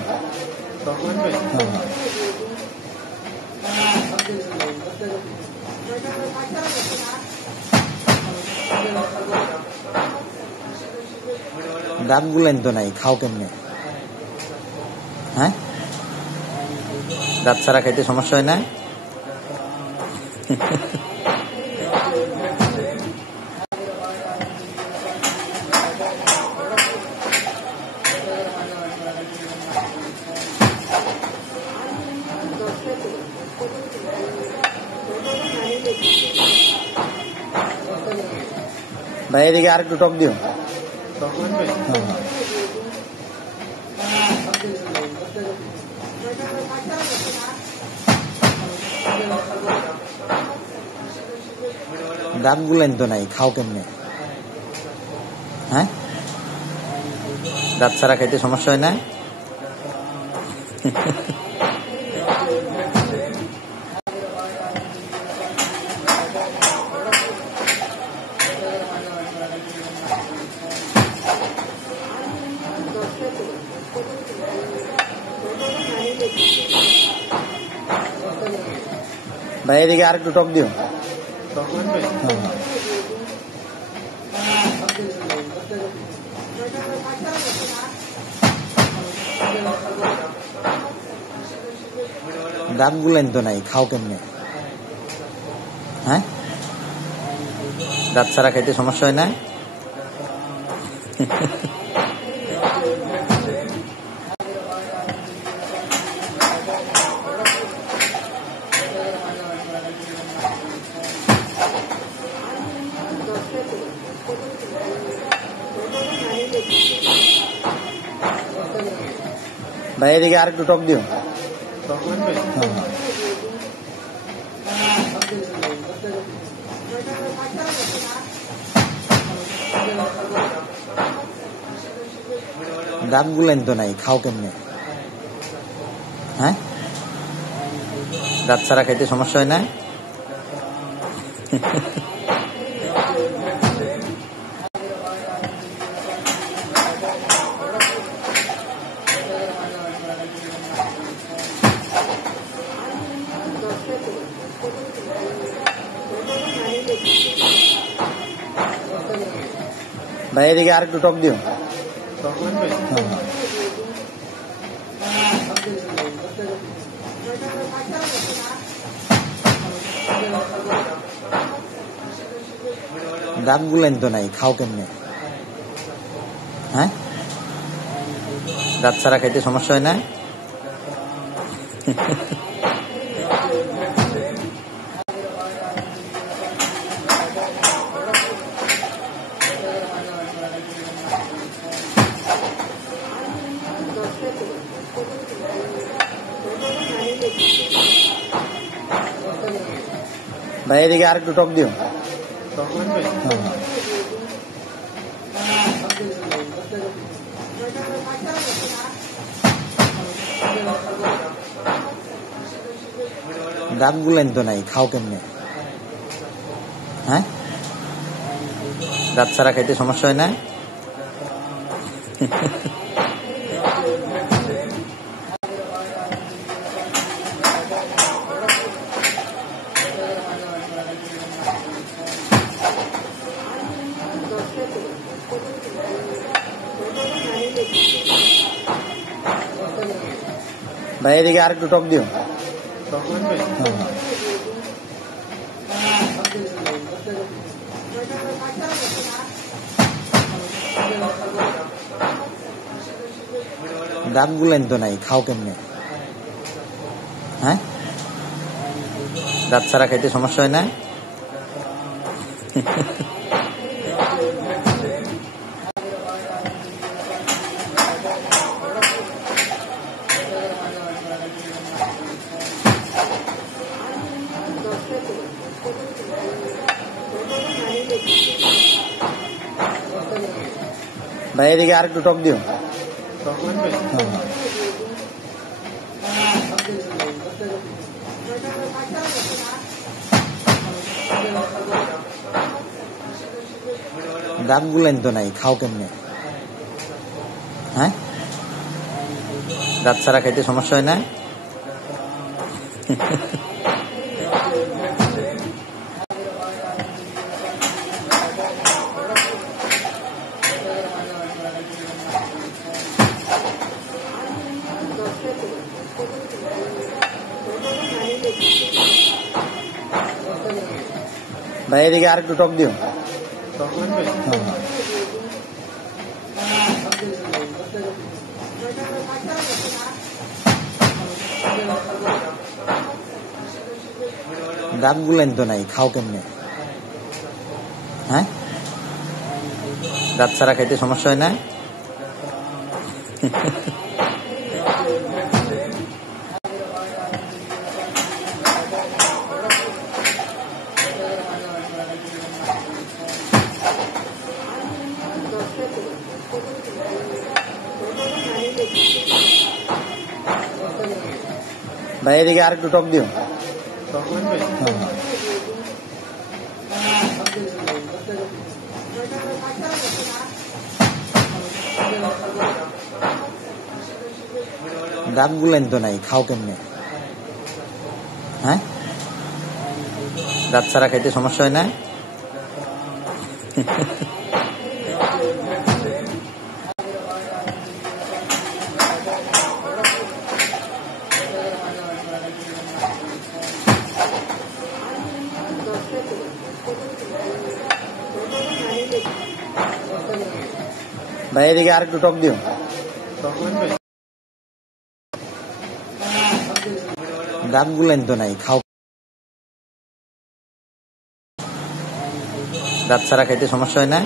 দাঁত গুলেন তো নাই, খাও কেমনে? হ্যাঁ, দাঁত ছাড়া খাইতে সমস্যা হয় না? ভাই এদিকে আর একটু টক দিও। দাঁত গুলেন তো নাই, খাও কেমনে? হ্যাঁ, দাঁত ছাড়া খাইতে সমস্যা হয় না? ভাই এদিকে আর একটু টক দিও। দাঁত গুলেন তো নাই, খাও কেমনে? হ্যাঁ, দাঁত ছাড়া খাইতে সমস্যা হয় না? ভাই এদিকে আর একটু টক দিও। দাঁত গুলেন তো নাই, খাও কেমনে? হ্যাঁ, দাঁত ছাড়া খাইতে সমস্যা হয় না? ভাই এদিকে আর একটু টক দিও। দাঁত গুলেন তো নাই, খাও কেমনে? হ্যাঁ, দাঁত ছাড়া খাইতে সমস্যা হয় না? ভাই এদিকে আর একটু টক দিও। দাঁত গুলেন তো নাই, খাও কেমনে? হ্যাঁ, দাঁত ছাড়া খাইতে সমস্যা হয় না? ভাই এদিকে আর একটু টক দিও। দাঁত গুলেন তো নাই, খাও কেমনে? হ্যাঁ, দাঁত ছাড়া খাইতে সমস্যা হয় না? ভাই এদিকে আর একটু টক দিও। দাঁত গুলেন তো নাই, খাও কেমনে? হ্যাঁ, দাঁত ছাড়া খাইতে সমস্যা হয় না? ভাই এদিকে আর একটু টক দিও। দাঁত গুলেন তো নাই, খাও কেমনে? হ্যাঁ, দাঁত ছাড়া খাইতে সমস্যা হয় না? ভাই এদিকে আর একটু টক দিও। ভাই এদিকে আর একটু টক দিও। দাঁত গুলেন তো নাই, খাও কেমনে? হ্যাঁ, দাঁত ছাড়া খাইতে সমস্যা হয় না? ভাই এদিকে আর একটু টক দিও। দাঁত গুলেন তো নাই, খাও। দাঁত ছাড়া খাইতে সমস্যা হয় না?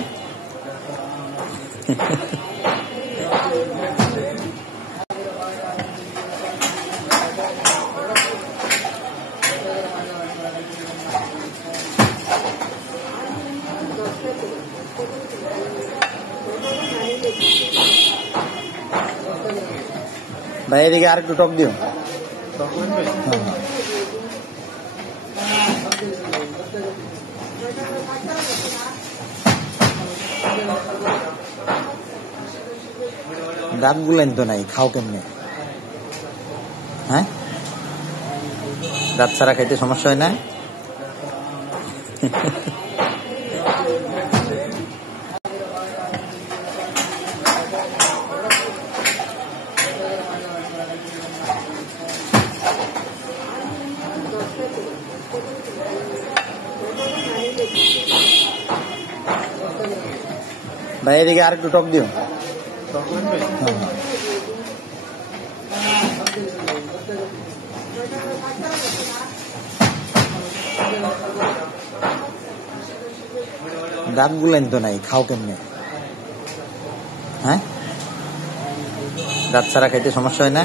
ভাই এদিকে আর একটু টক দিও। দাঁত গুলেন তো নাই, খাও কেমনে? হ্যাঁ, দাঁত ছাড়া খাইতে সমস্যা হয় না? ভাই এদিকে আর একটু টক দিও। দাঁত গুলেন তো নাই, খাও কেমনে? হ্যাঁ, দাঁত ছাড়া খাইতে সমস্যা হয় না?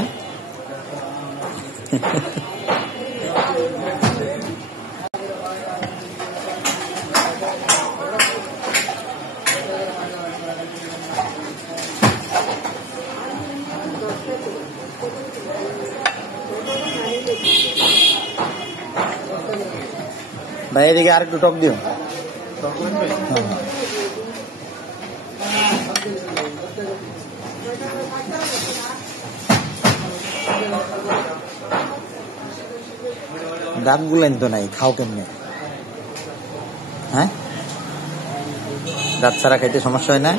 ভাই এদিকে আর একটু টক দিও। দাঁত গুলেন তো নাই, খাও কেমনে? হ্যাঁ, দাঁত ছাড়া খাইতে সমস্যা হয় না?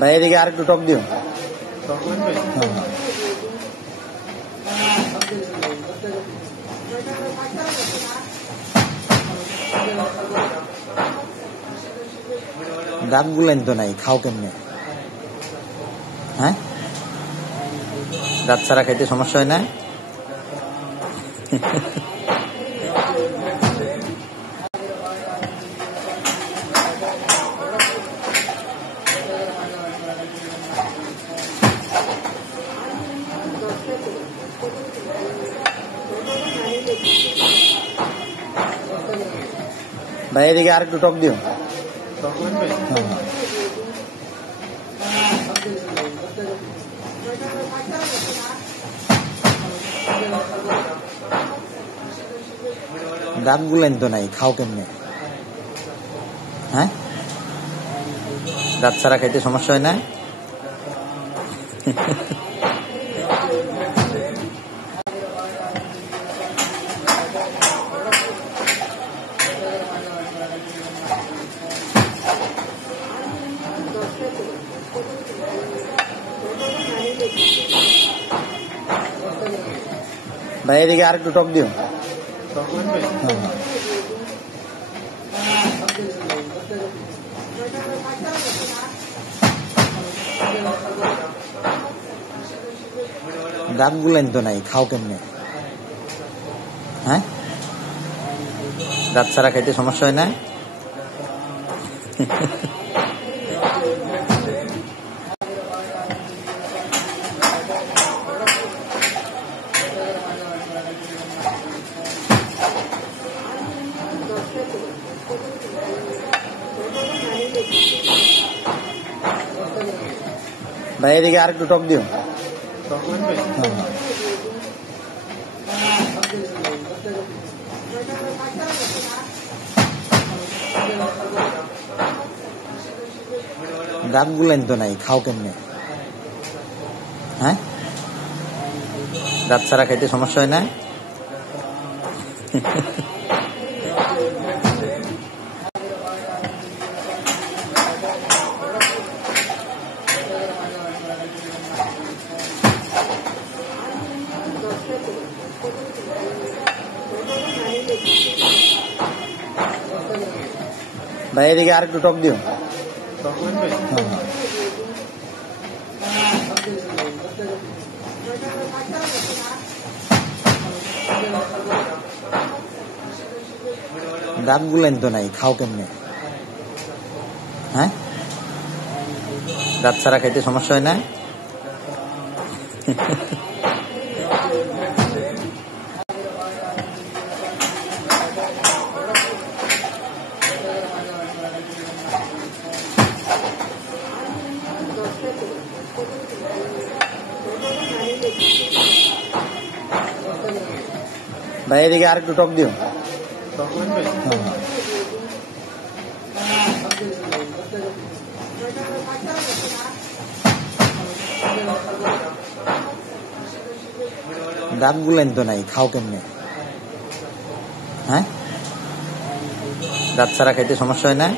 ভাই এদিকে আর একটু টক দিও। দাঁত গুলেন তো নাই, খাও কেমনে? হ্যাঁ, দাঁত ছাড়া খাইতে সমস্যা হয় না? ভাই এদিকে আর একটু টক দিও। দাঁত গুলেন তো নাই, খাও কেমনে? হ্যাঁ, দাঁত ছাড়া খাইতে সমস্যা হয় না? ভাই এদিকে আর একটু টক দিও। দাঁত গুলেন তো নাই, খাও কেমনে? হ্যাঁ, দাঁত ছাড়া খাইতে সমস্যা হয় না? ভাই এদিকে আর একটু টক দিও। দাঁত গুলেন তো নাই, খাও কেমনে? হ্যাঁ, দাঁত ছাড়া খাইতে সমস্যা হয় না? ভাই এদিকে আর একটু টক দিও। দাঁত গুলেন তো নাই, খাও কেমনে? হ্যাঁ, দাঁত ছাড়া খাইতে সমস্যা হয় না? ভাই এদিকে আর একটু টক দিও। দাঁত গুলেন তো নাই, খাও কেমনে? হ্যাঁ, দাঁত ছাড়া খাইতে সমস্যা হয় না?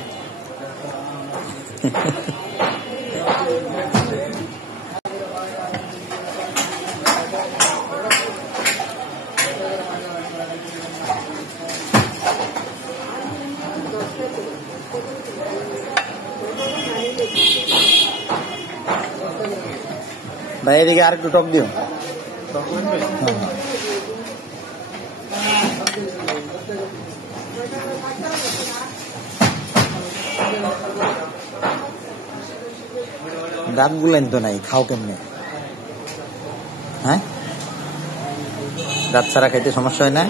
ভাই এদিকে আর একটু টক দিও। দাঁত গুলেন তো নাই, খাও কেমনে? হ্যাঁ, দাঁত ছাড়া খাইতে সমস্যা হয় না?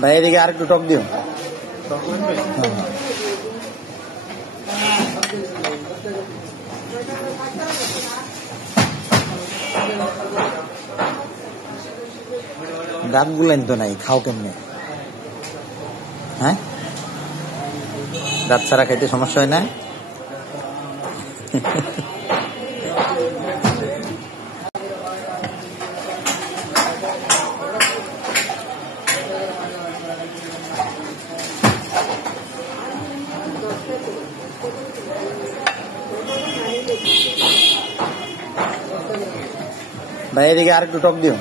ভাই এদিকে আর একটু টক দিও। দাঁত গুলেন তো নাই, খাও কেমনে? হ্যাঁ, দাঁত ছাড়া খাইতে সমস্যা হয় না? ভাই এদিকে আর একটু টক দিও।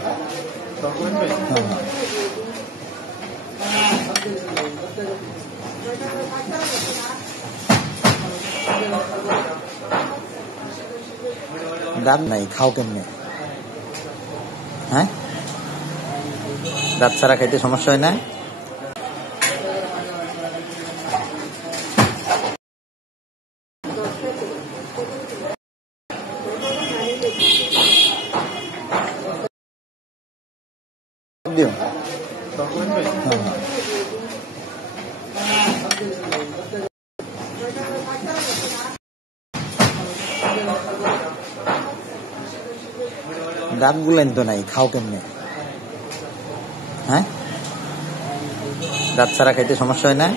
দাঁত নাই, খাও কেমনে? হ্যাঁ, দাঁত ছাড়া খাইতে সমস্যা হয় না? দিও। দাঁত গুলেন তো নাই, খাও কেমনে? হ্যাঁ, দাঁত ছাড়া খাইতে সমস্যা হয় না?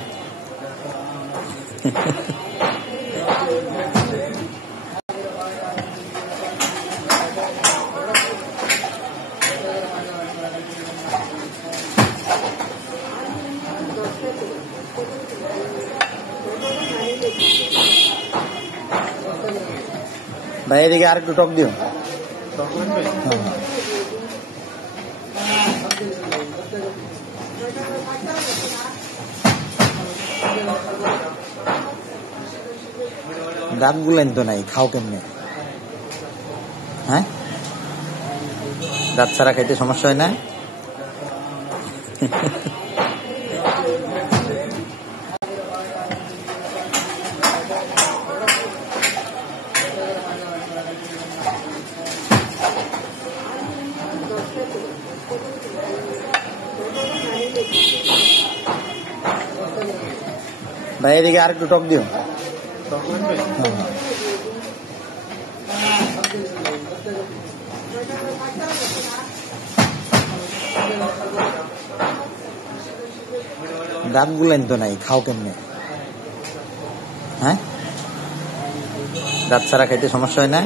ভাই এদিকে আর একটু টক দিও। দাঁত গুলেন তো নাই, খাও কেমনে? হ্যাঁ, দাঁত ছাড়া খাইতে সমস্যা হয় না? ভাই এদিকে আর একটু টক দিও। দাঁত গুলেন তো নাই, খাও কেমনে? হ্যাঁ, দাঁত ছাড়া খাইতে সমস্যা হয় না?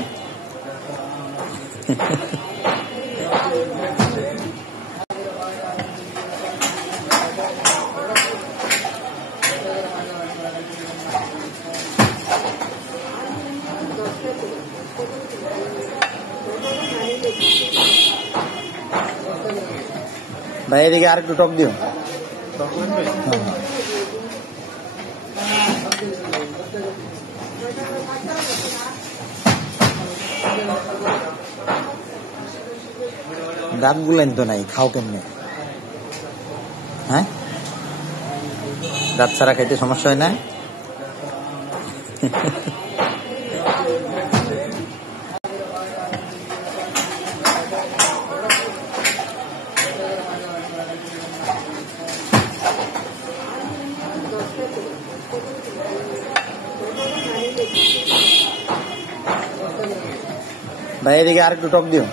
ভাই এদিকে আর একটু টক দিও। দাঁত গুলেন তো নাই, খাও কেমনে? হ্যাঁ, দাঁত ছাড়া খাইতে সমস্যা হয় না? ভাই এদিকে আর একটু টক দিও।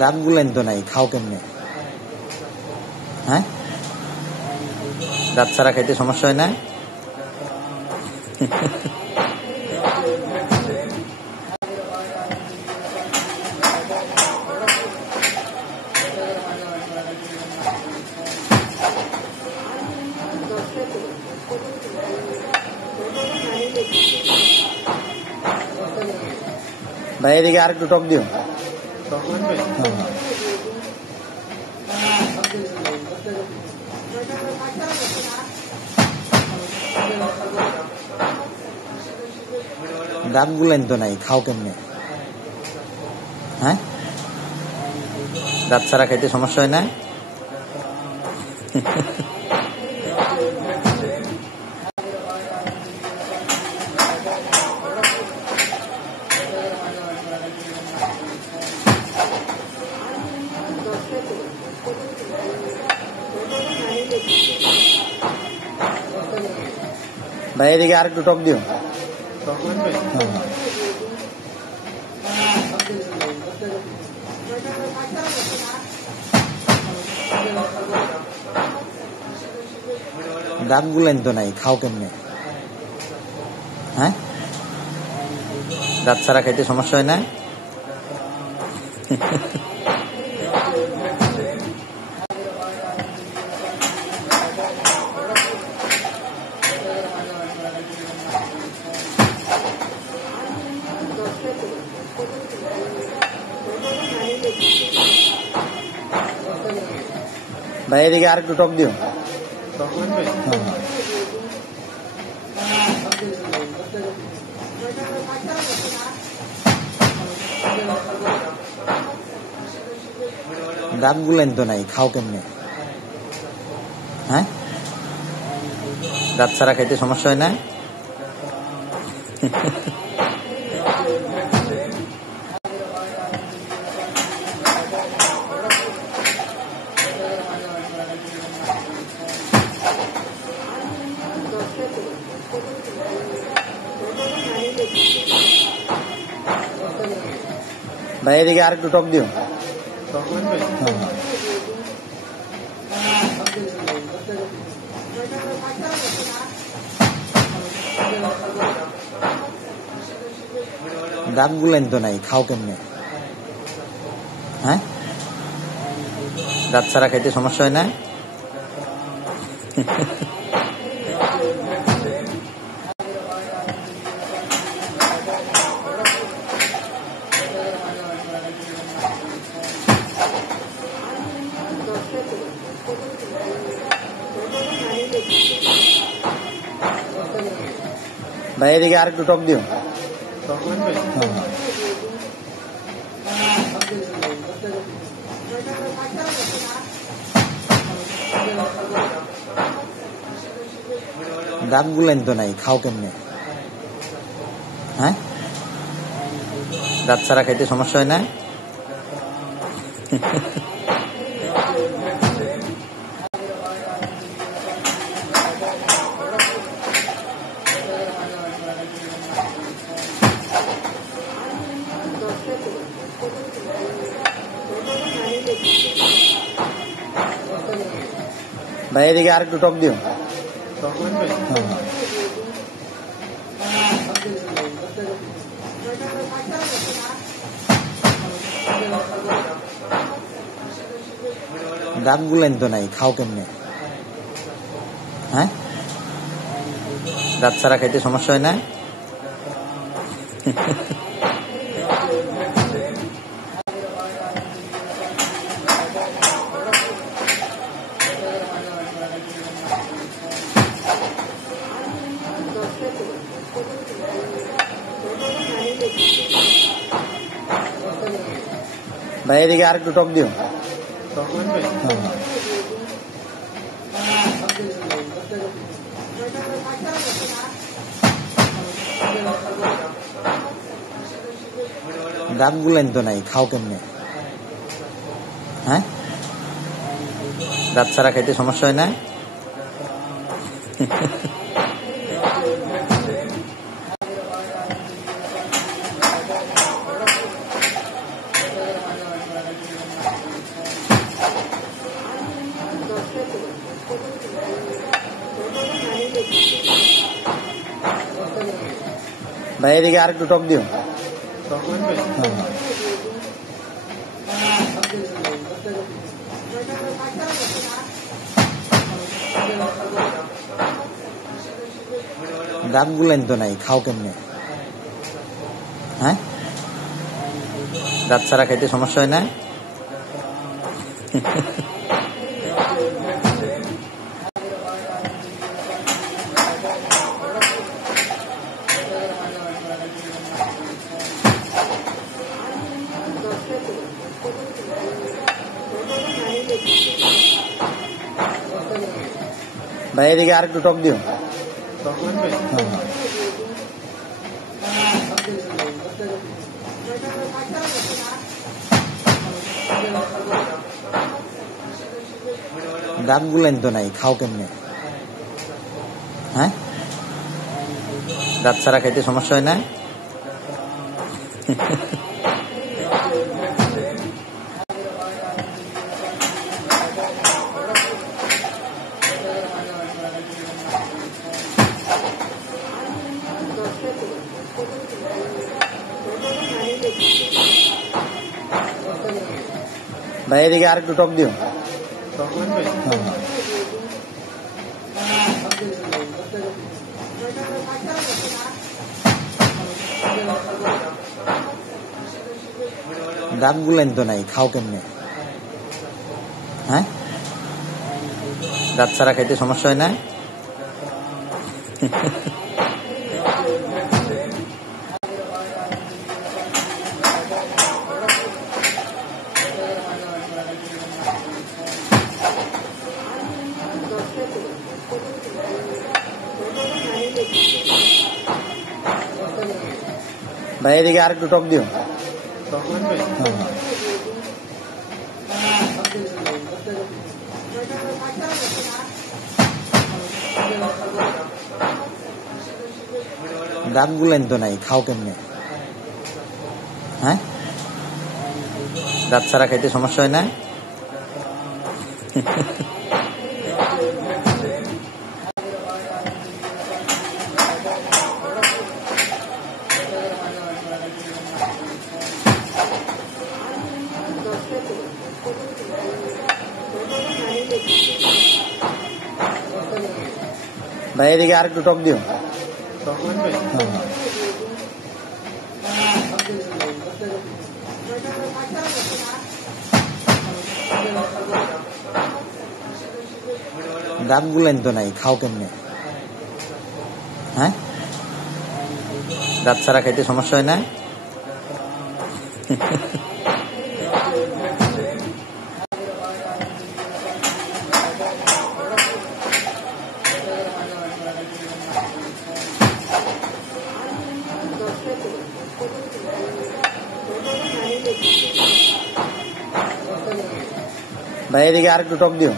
দাঁত গুলেন তো নাই, খাও কেমনে? হ্যাঁ, দাঁত ছাড়া খাইতে সমস্যা হয় না? ভাই এদিকে আর একটু টক দিও। দাঁত গুলেন তো নাই, খাও কেমনে? হ্যাঁ, দাঁত ছাড়া খাইতে সমস্যা হয় না? ভাই এদিকে আর একটু টক দিও। দাঁত গুলেন তো নাই, খাও কেমনে? হ্যাঁ, দাঁত ছাড়া খাইতে সমস্যা হয় না? ভাই এদিকে আর একটু টক দিও। দাঁত গুলেন তো নাই, খাও কেমনে? হ্যাঁ, দাঁত ছাড়া খাইতে সমস্যা হয় না? ভাই এদিকে আর একটু টক দিও। দাঁত গুলেন তো নাই, খাও কেমনে? হ্যাঁ, দাঁত ছাড়া খাইতে সমস্যা হয় না? ভাই এদিকে আর একটু টক দিও। দাঁত গুলেন তো নাই, খাও কেমনে? হ্যাঁ, দাঁত ছাড়া খাইতে সমস্যা হয় না? ভাই এদিকে আর একটু টক দিও। দাঁত গুলেন তো নাই, খাও কেমনে? হ্যাঁ, দাঁত ছাড়া খাইতে সমস্যা হয় না? ভাই এদিকে আর একটু টক দিও। দাঁত গুলেন তো নাই, খাও কেমনে? হ্যাঁ, দাঁত ছাড়া খাইতে সমস্যা হয় না? ভাই এদিকে আর একটু টক দিও। দাঁত গুলেন তো নাই, খাও কেমনে? হ্যাঁ, দাঁত ছাড়া খাইতে সমস্যা হয় না? ভাই এদিকে আর একটু টক দিও। দাঁত গুলেন তো নাই, খাও কেমনে? হ্যাঁ, দাঁত ছাড়া খাইতে সমস্যা হয় না? ভাই এদিকে আর একটু টক দিও। দাঁত গুলেন তো নাই, খাও কেমনে? হ্যাঁ, দাঁত ছাড়া খাইতে সমস্যা হয় না? ভাই এদিকে আর একটু টক দিও। দাঁত গুলেন তো নাই, খাও কেমনে? হ্যাঁ, দাঁত ছাড়া খাইতে সমস্যা হয় না? ভাই এদিকে আর একটু টক দিও। দাঁত গুলেন তো নাই, খাও কেমনে? হ্যাঁ, দাঁত ছাড়া খাইতে সমস্যা হয় না? ভাই এদিকে আর একটু টক দিও।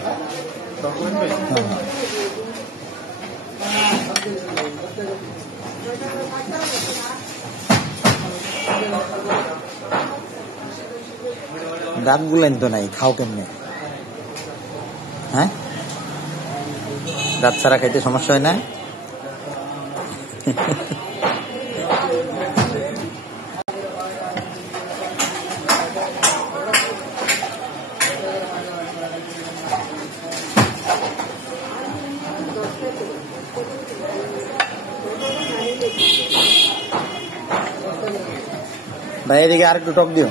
দাঁত গুলেন তো নাই, খাও কেমনে? হ্যাঁ, দাঁত ছাড়া খাইতে সমস্যা হয় না? ভাই এদিকে আর একটু টক দিও।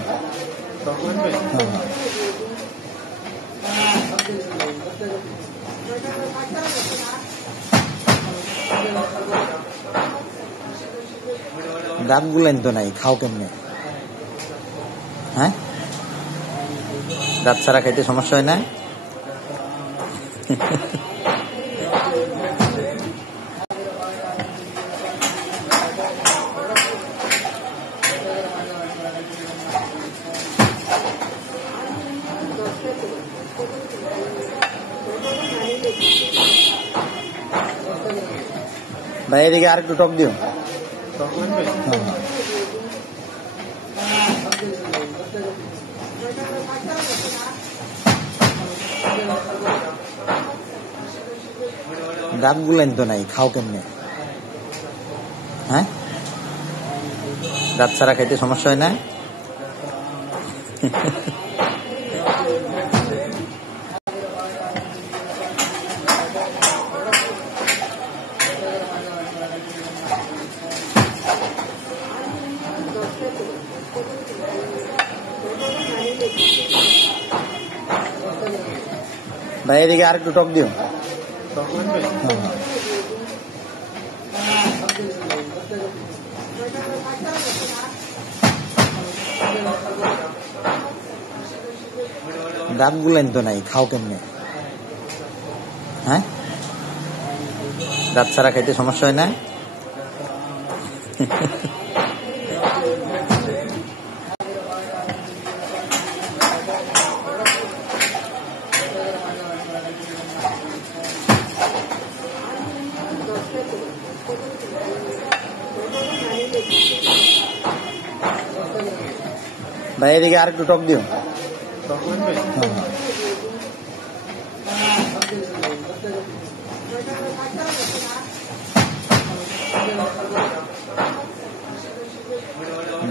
দাঁত গুলেন তো নাই, খাও কেমনে? হ্যাঁ, দাঁত ছাড়া খাইতে সমস্যা হয় না? ভাই এদিকে আর একটু টক দিও। দাঁত গুলেন তো নাই, খাও কেমনে? হ্যাঁ, দাঁত ছাড়া খাইতে সমস্যা হয় না? ভাই এদিকে আর একটু টক দিও। দাঁত গুলেন তো নাই, খাও কেমনে? হ্যাঁ, দাঁত ছাড়া খাইতে সমস্যা হয় না? ভাই এদিকে আর একটু টক দিও।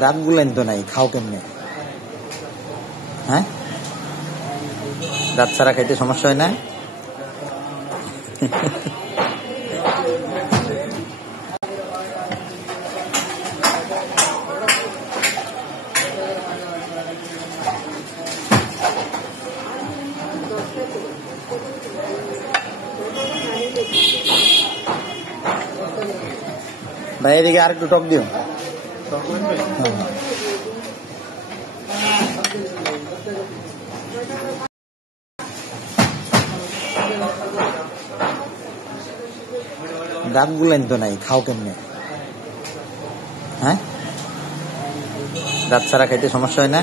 দাঁত গুলেন তো নাই, খাও কেমনে? হ্যাঁ, দাঁত ছাড়া খাইতে সমস্যা হয় না? ভাই এদিকে আর একটু টক দিও। দাঁত গুলেন তো নাই, খাও কেমনে? হ্যাঁ, দাঁত ছাড়া খাইতে সমস্যা হয় না?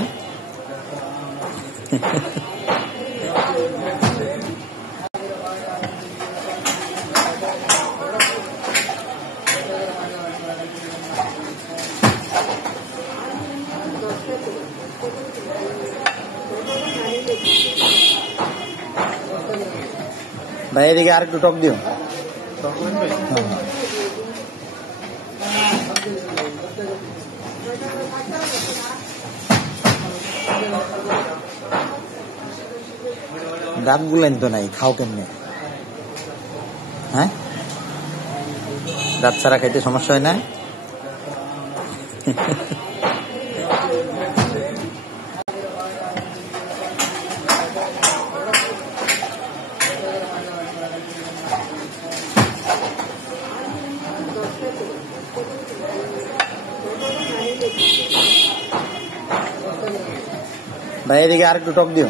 ভাই এদিকে আর একটু টক দিও। দাঁত গুলেন তো নাই, খাও কেমনে? হ্যাঁ, দাঁত ছাড়া খাইতে সমস্যা হয় না? ভাই এদিকে আর একটু টক দিও।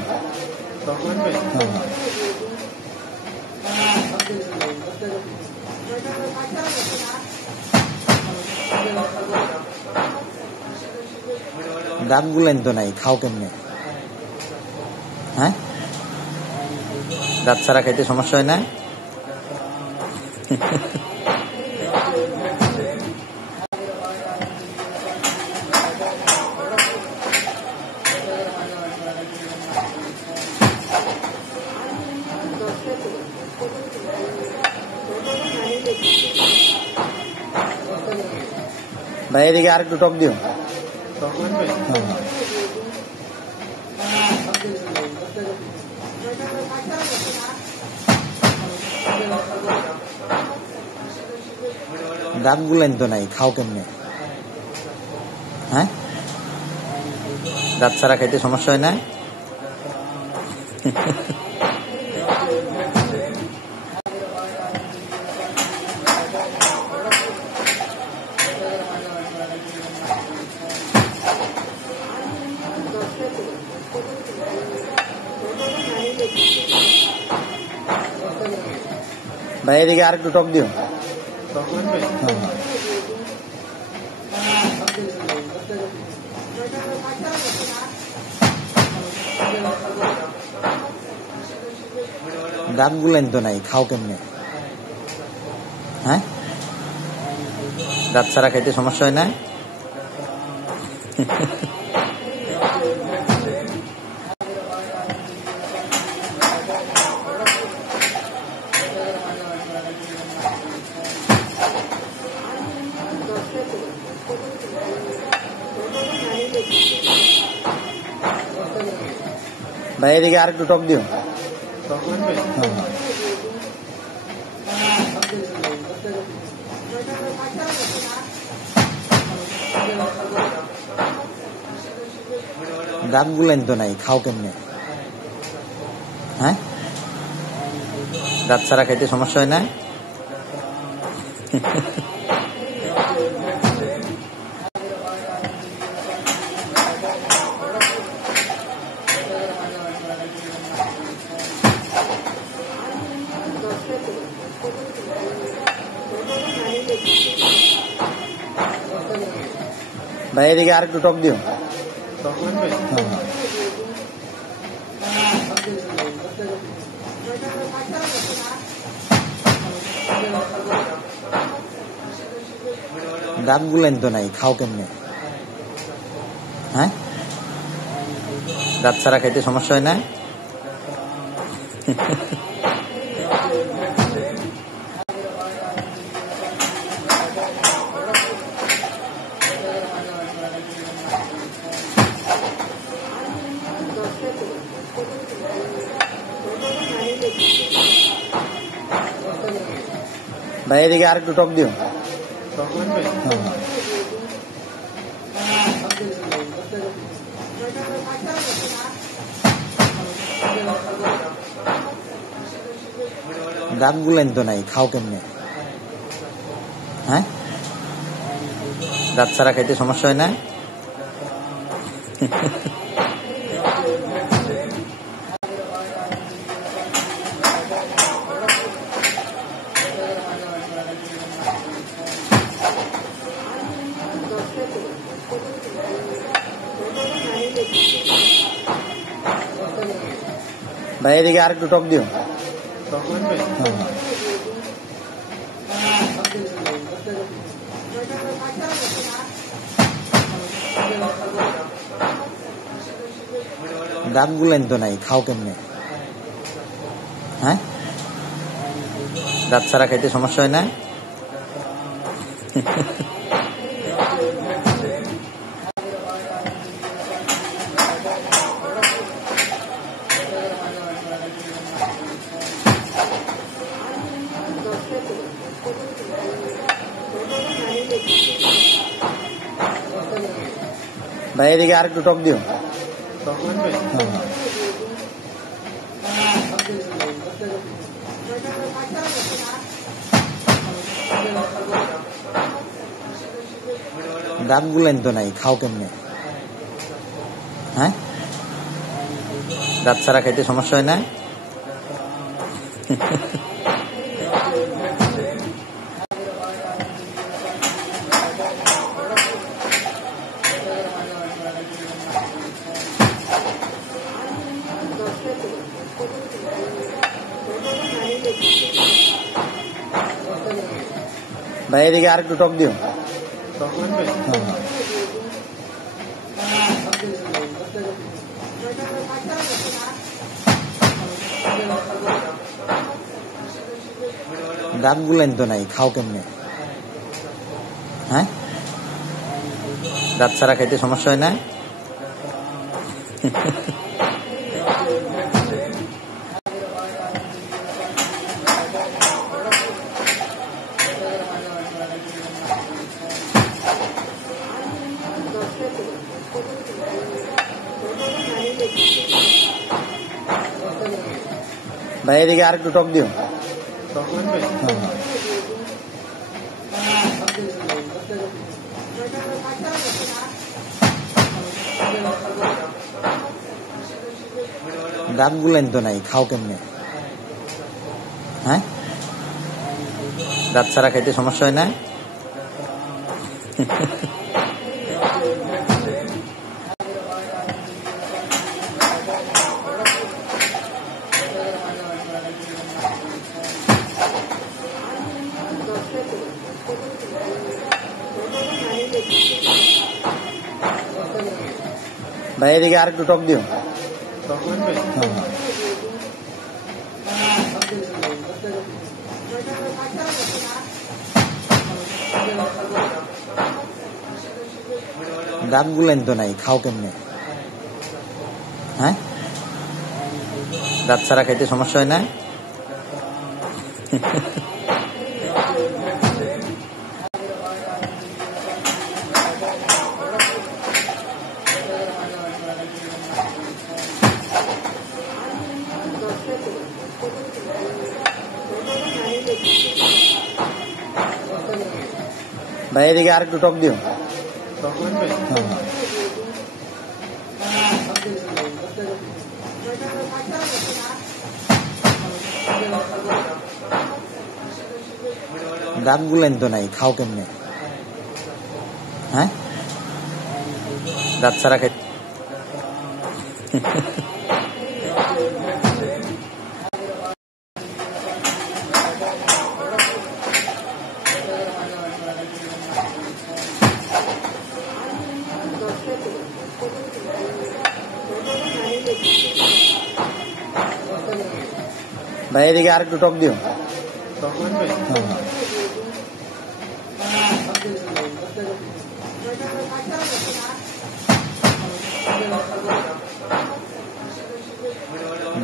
দাঁত গুলেন তো নাই, খাও কেমনে? হ্যাঁ, দাঁত ছাড়া খাইতে সমস্যা হয় না? ভাই এদিকে আর একটু টক দিও। দাঁত গুলেন তো নাই, খাও কেমনে? হ্যাঁ, দাঁত ছাড়া খাইতে সমস্যা হয় না? ভাই এদিকে আর একটু টক দিও। দাঁত গুলেন তো নাই, খাও কেমনে? হ্যাঁ, দাঁত ছাড়া খাইতে সমস্যা হয় না? ভাই এদিকে আর একটু টক দিও। দাঁত গুলেন তো নাই, খাও কেমনে? হ্যাঁ, দাঁত ছাড়া খাইতে সমস্যা হয় না? ভাই এদিকে আর একটু টক দিও। দাঁত গুলেন তো নাই, খাও কেমনে? হ্যাঁ, দাঁত ছাড়া খাইতে সমস্যা হয় না? ভাই এদিকে আর একটু টক দিও। দাঁত গুলেন তো নাই, খাও কেমনে? হ্যাঁ, দাঁত ছাড়া খাইতে সমস্যা হয় না? ভাই এদিকে আর একটু টক দিও। দাঁত গুলেন তো নাই, খাও কেমনে? হ্যাঁ, দাঁত ছাড়া খাইতে সমস্যা হয় না? ভাই এদিকে আর একটু টক দিও। দাঁত গুলেন তো নাই, খাও কেমনে? হ্যাঁ, দাঁত ছাড়া খাইতে সমস্যা হয় না? ভাই এদিকে আর একটু টক দিও। দাঁত গুলেন তো নাই, খাও কেমনে? হ্যাঁ, দাঁত ছাড়া খাইতে সমস্যা হয় না? ভাই এদিকে আর একটু টক দিও। দাঁত গুলেন তো নাই, খাও কেমনে? হ্যাঁ, দাঁত ছাড়া খাইতে সমস্যা হয় না? ভাই এদিকে আর একটু টক দিও। দাঁত গুলেন তো নাই, খাও কেমনে? হ্যাঁ, দাঁত ছাড়া খাইতে সমস্যা হয় না? ভাই এদিকে আর একটু টক দিও। দাঁত গুলেন তো নাই, খাও কেমনে? হ্যাঁ, দাঁত ছাড়া খাই। ভাই এদিকে আর একটু টক দিও।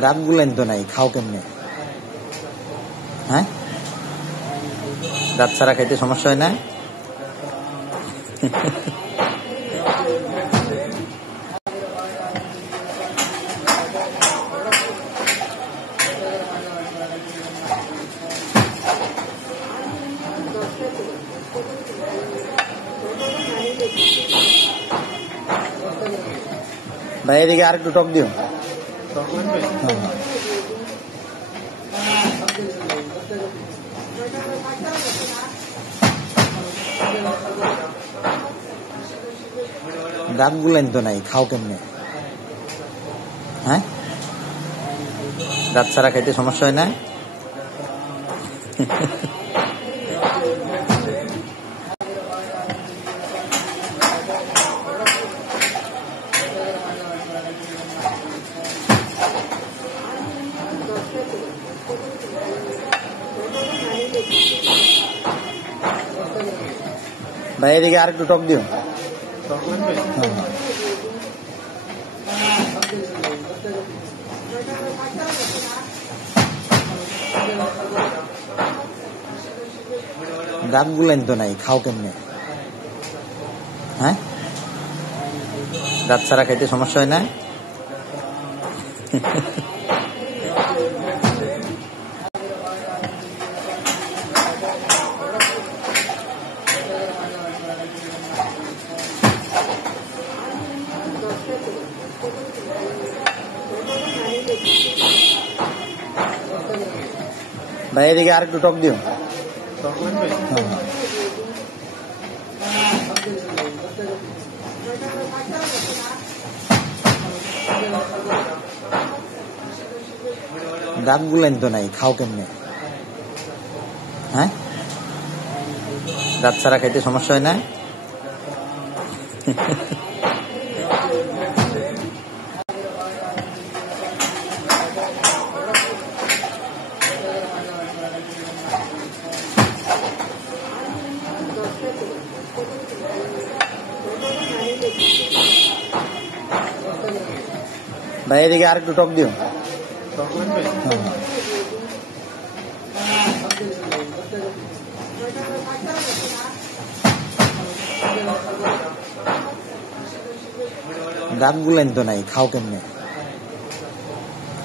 দাঁত গুলেন তো নাই, খাও কেমনে? হ্যাঁ, দাঁত ছাড়া খাইতে সমস্যা হয় না? ভাই এদিকে আর একটু টক দিও। দাঁত গুলেন তো নাই, খাও কেমনে? হ্যাঁ, দাঁত ছাড়া খাইতে সমস্যা হয় না? ভাই এদিকে আর একটু টক দিও। দাঁত গুলেন তো নাই, খাও কেমনে? হ্যাঁ, দাঁত ছাড়া খাইতে সমস্যা হয় না? ভাই এদিকে আর একটু টক দিও। দাঁত গুলেন তো নাই, খাও কেমনে? হ্যাঁ, দাঁত ছাড়া খাইতে সমস্যা হয় না? ভাই এদিকে আর একটু টক দিও। দাঁত গুলেন তো নাই, খাও কেমনে?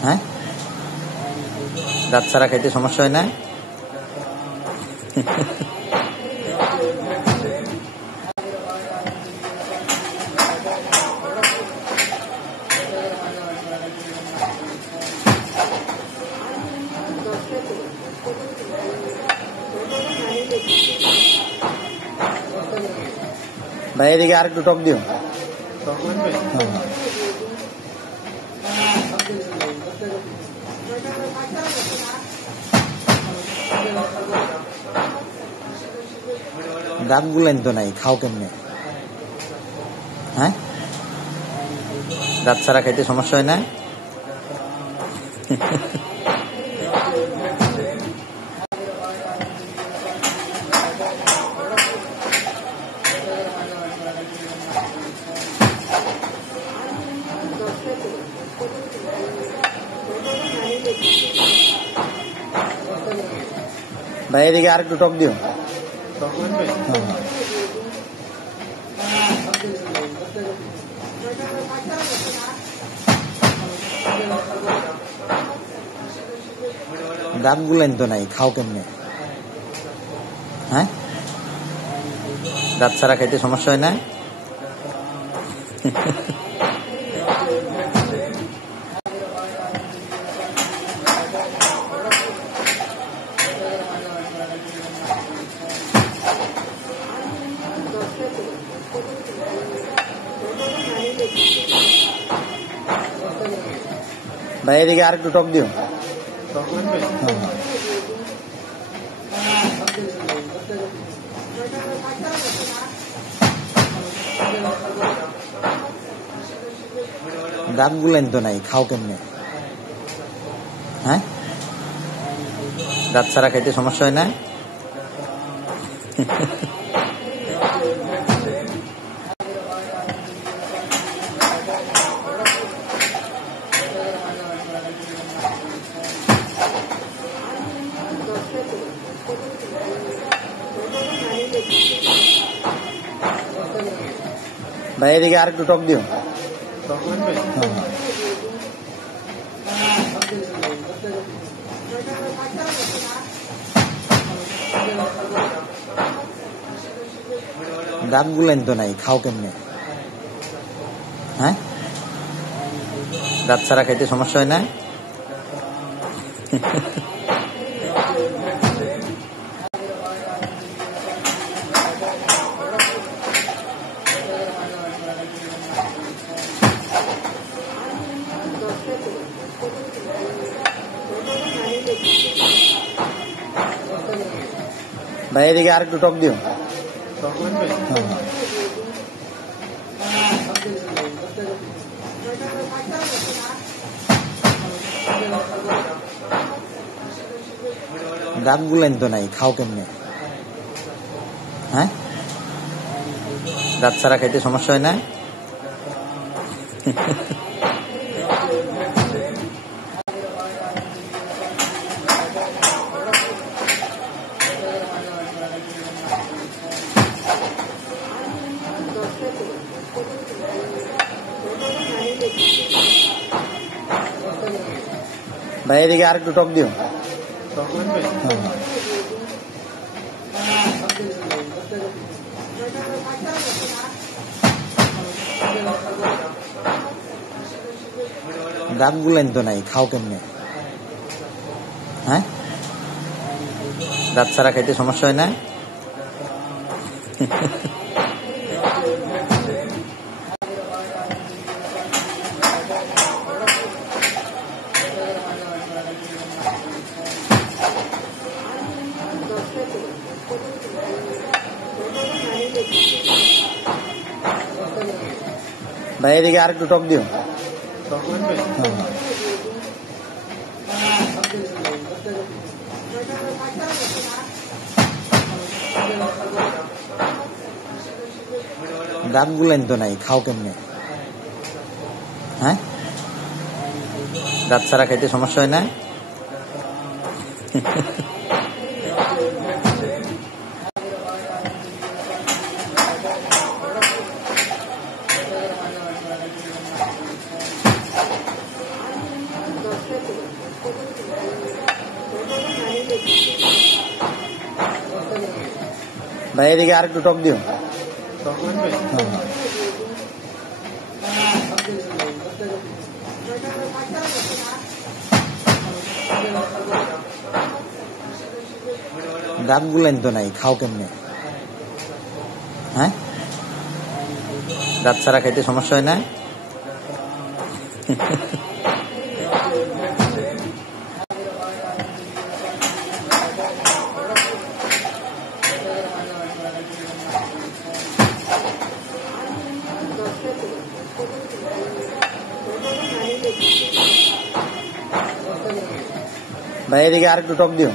হ্যাঁ, দাঁত ছাড়া খাইতে সমস্যা হয় না? ভাই এদিকে আর একটু টক দিও। দাঁত গুলেন তো নাই, খাও কেমনে? হ্যাঁ, দাঁত ছাড়া খাইতে সমস্যা হয় না? ভাই এদিকে আর একটু টক দিও। দাঁত গুলেন তো নাই, খাও কেমনে? হ্যাঁ, দাঁত ছাড়া খাইতে সমস্যা হয় না? ভাই এদিকে আর একটু টক দিও। দাঁত গুলেন তো নাই, খাও কেমনে? হ্যাঁ, দাঁত ছাড়া খাইতে সমস্যা হয় না? ভাই এদিকে আর একটু টক দিও। দাঁত গুলেন তো নাই, খাও কেমনে? হ্যাঁ, দাঁত ছাড়া খাইতে সমস্যা হয় না? ভাই এদিকে আর একটু টক দিও। দাঁত গুলেন তো নাই, খাও কেমনে? হ্যাঁ, দাঁত ছাড়া খাইতে সমস্যা হয় না? ভাই এদিকে আর একটু টক দিও। দাঁত গুলেন তো নাই, খাও কেমনে? হ্যাঁ, দাঁত ছাড়া খাইতে সমস্যা হয় না? ভাই এদিকে আর একটু টক দিও। দাঁত গুলেন তো নাই, খাও কেমনে? হ্যাঁ, দাঁত ছাড়া খাইতে সমস্যা হয় না? ভাই এদিকে আর একটু টক দিও। দাঁত গুলেন তো নাই, খাও কেমনে? হ্যাঁ, দাঁত ছাড়া খাইতে সমস্যা হয় না? ভাই এদিকে আর একটু টক দিও।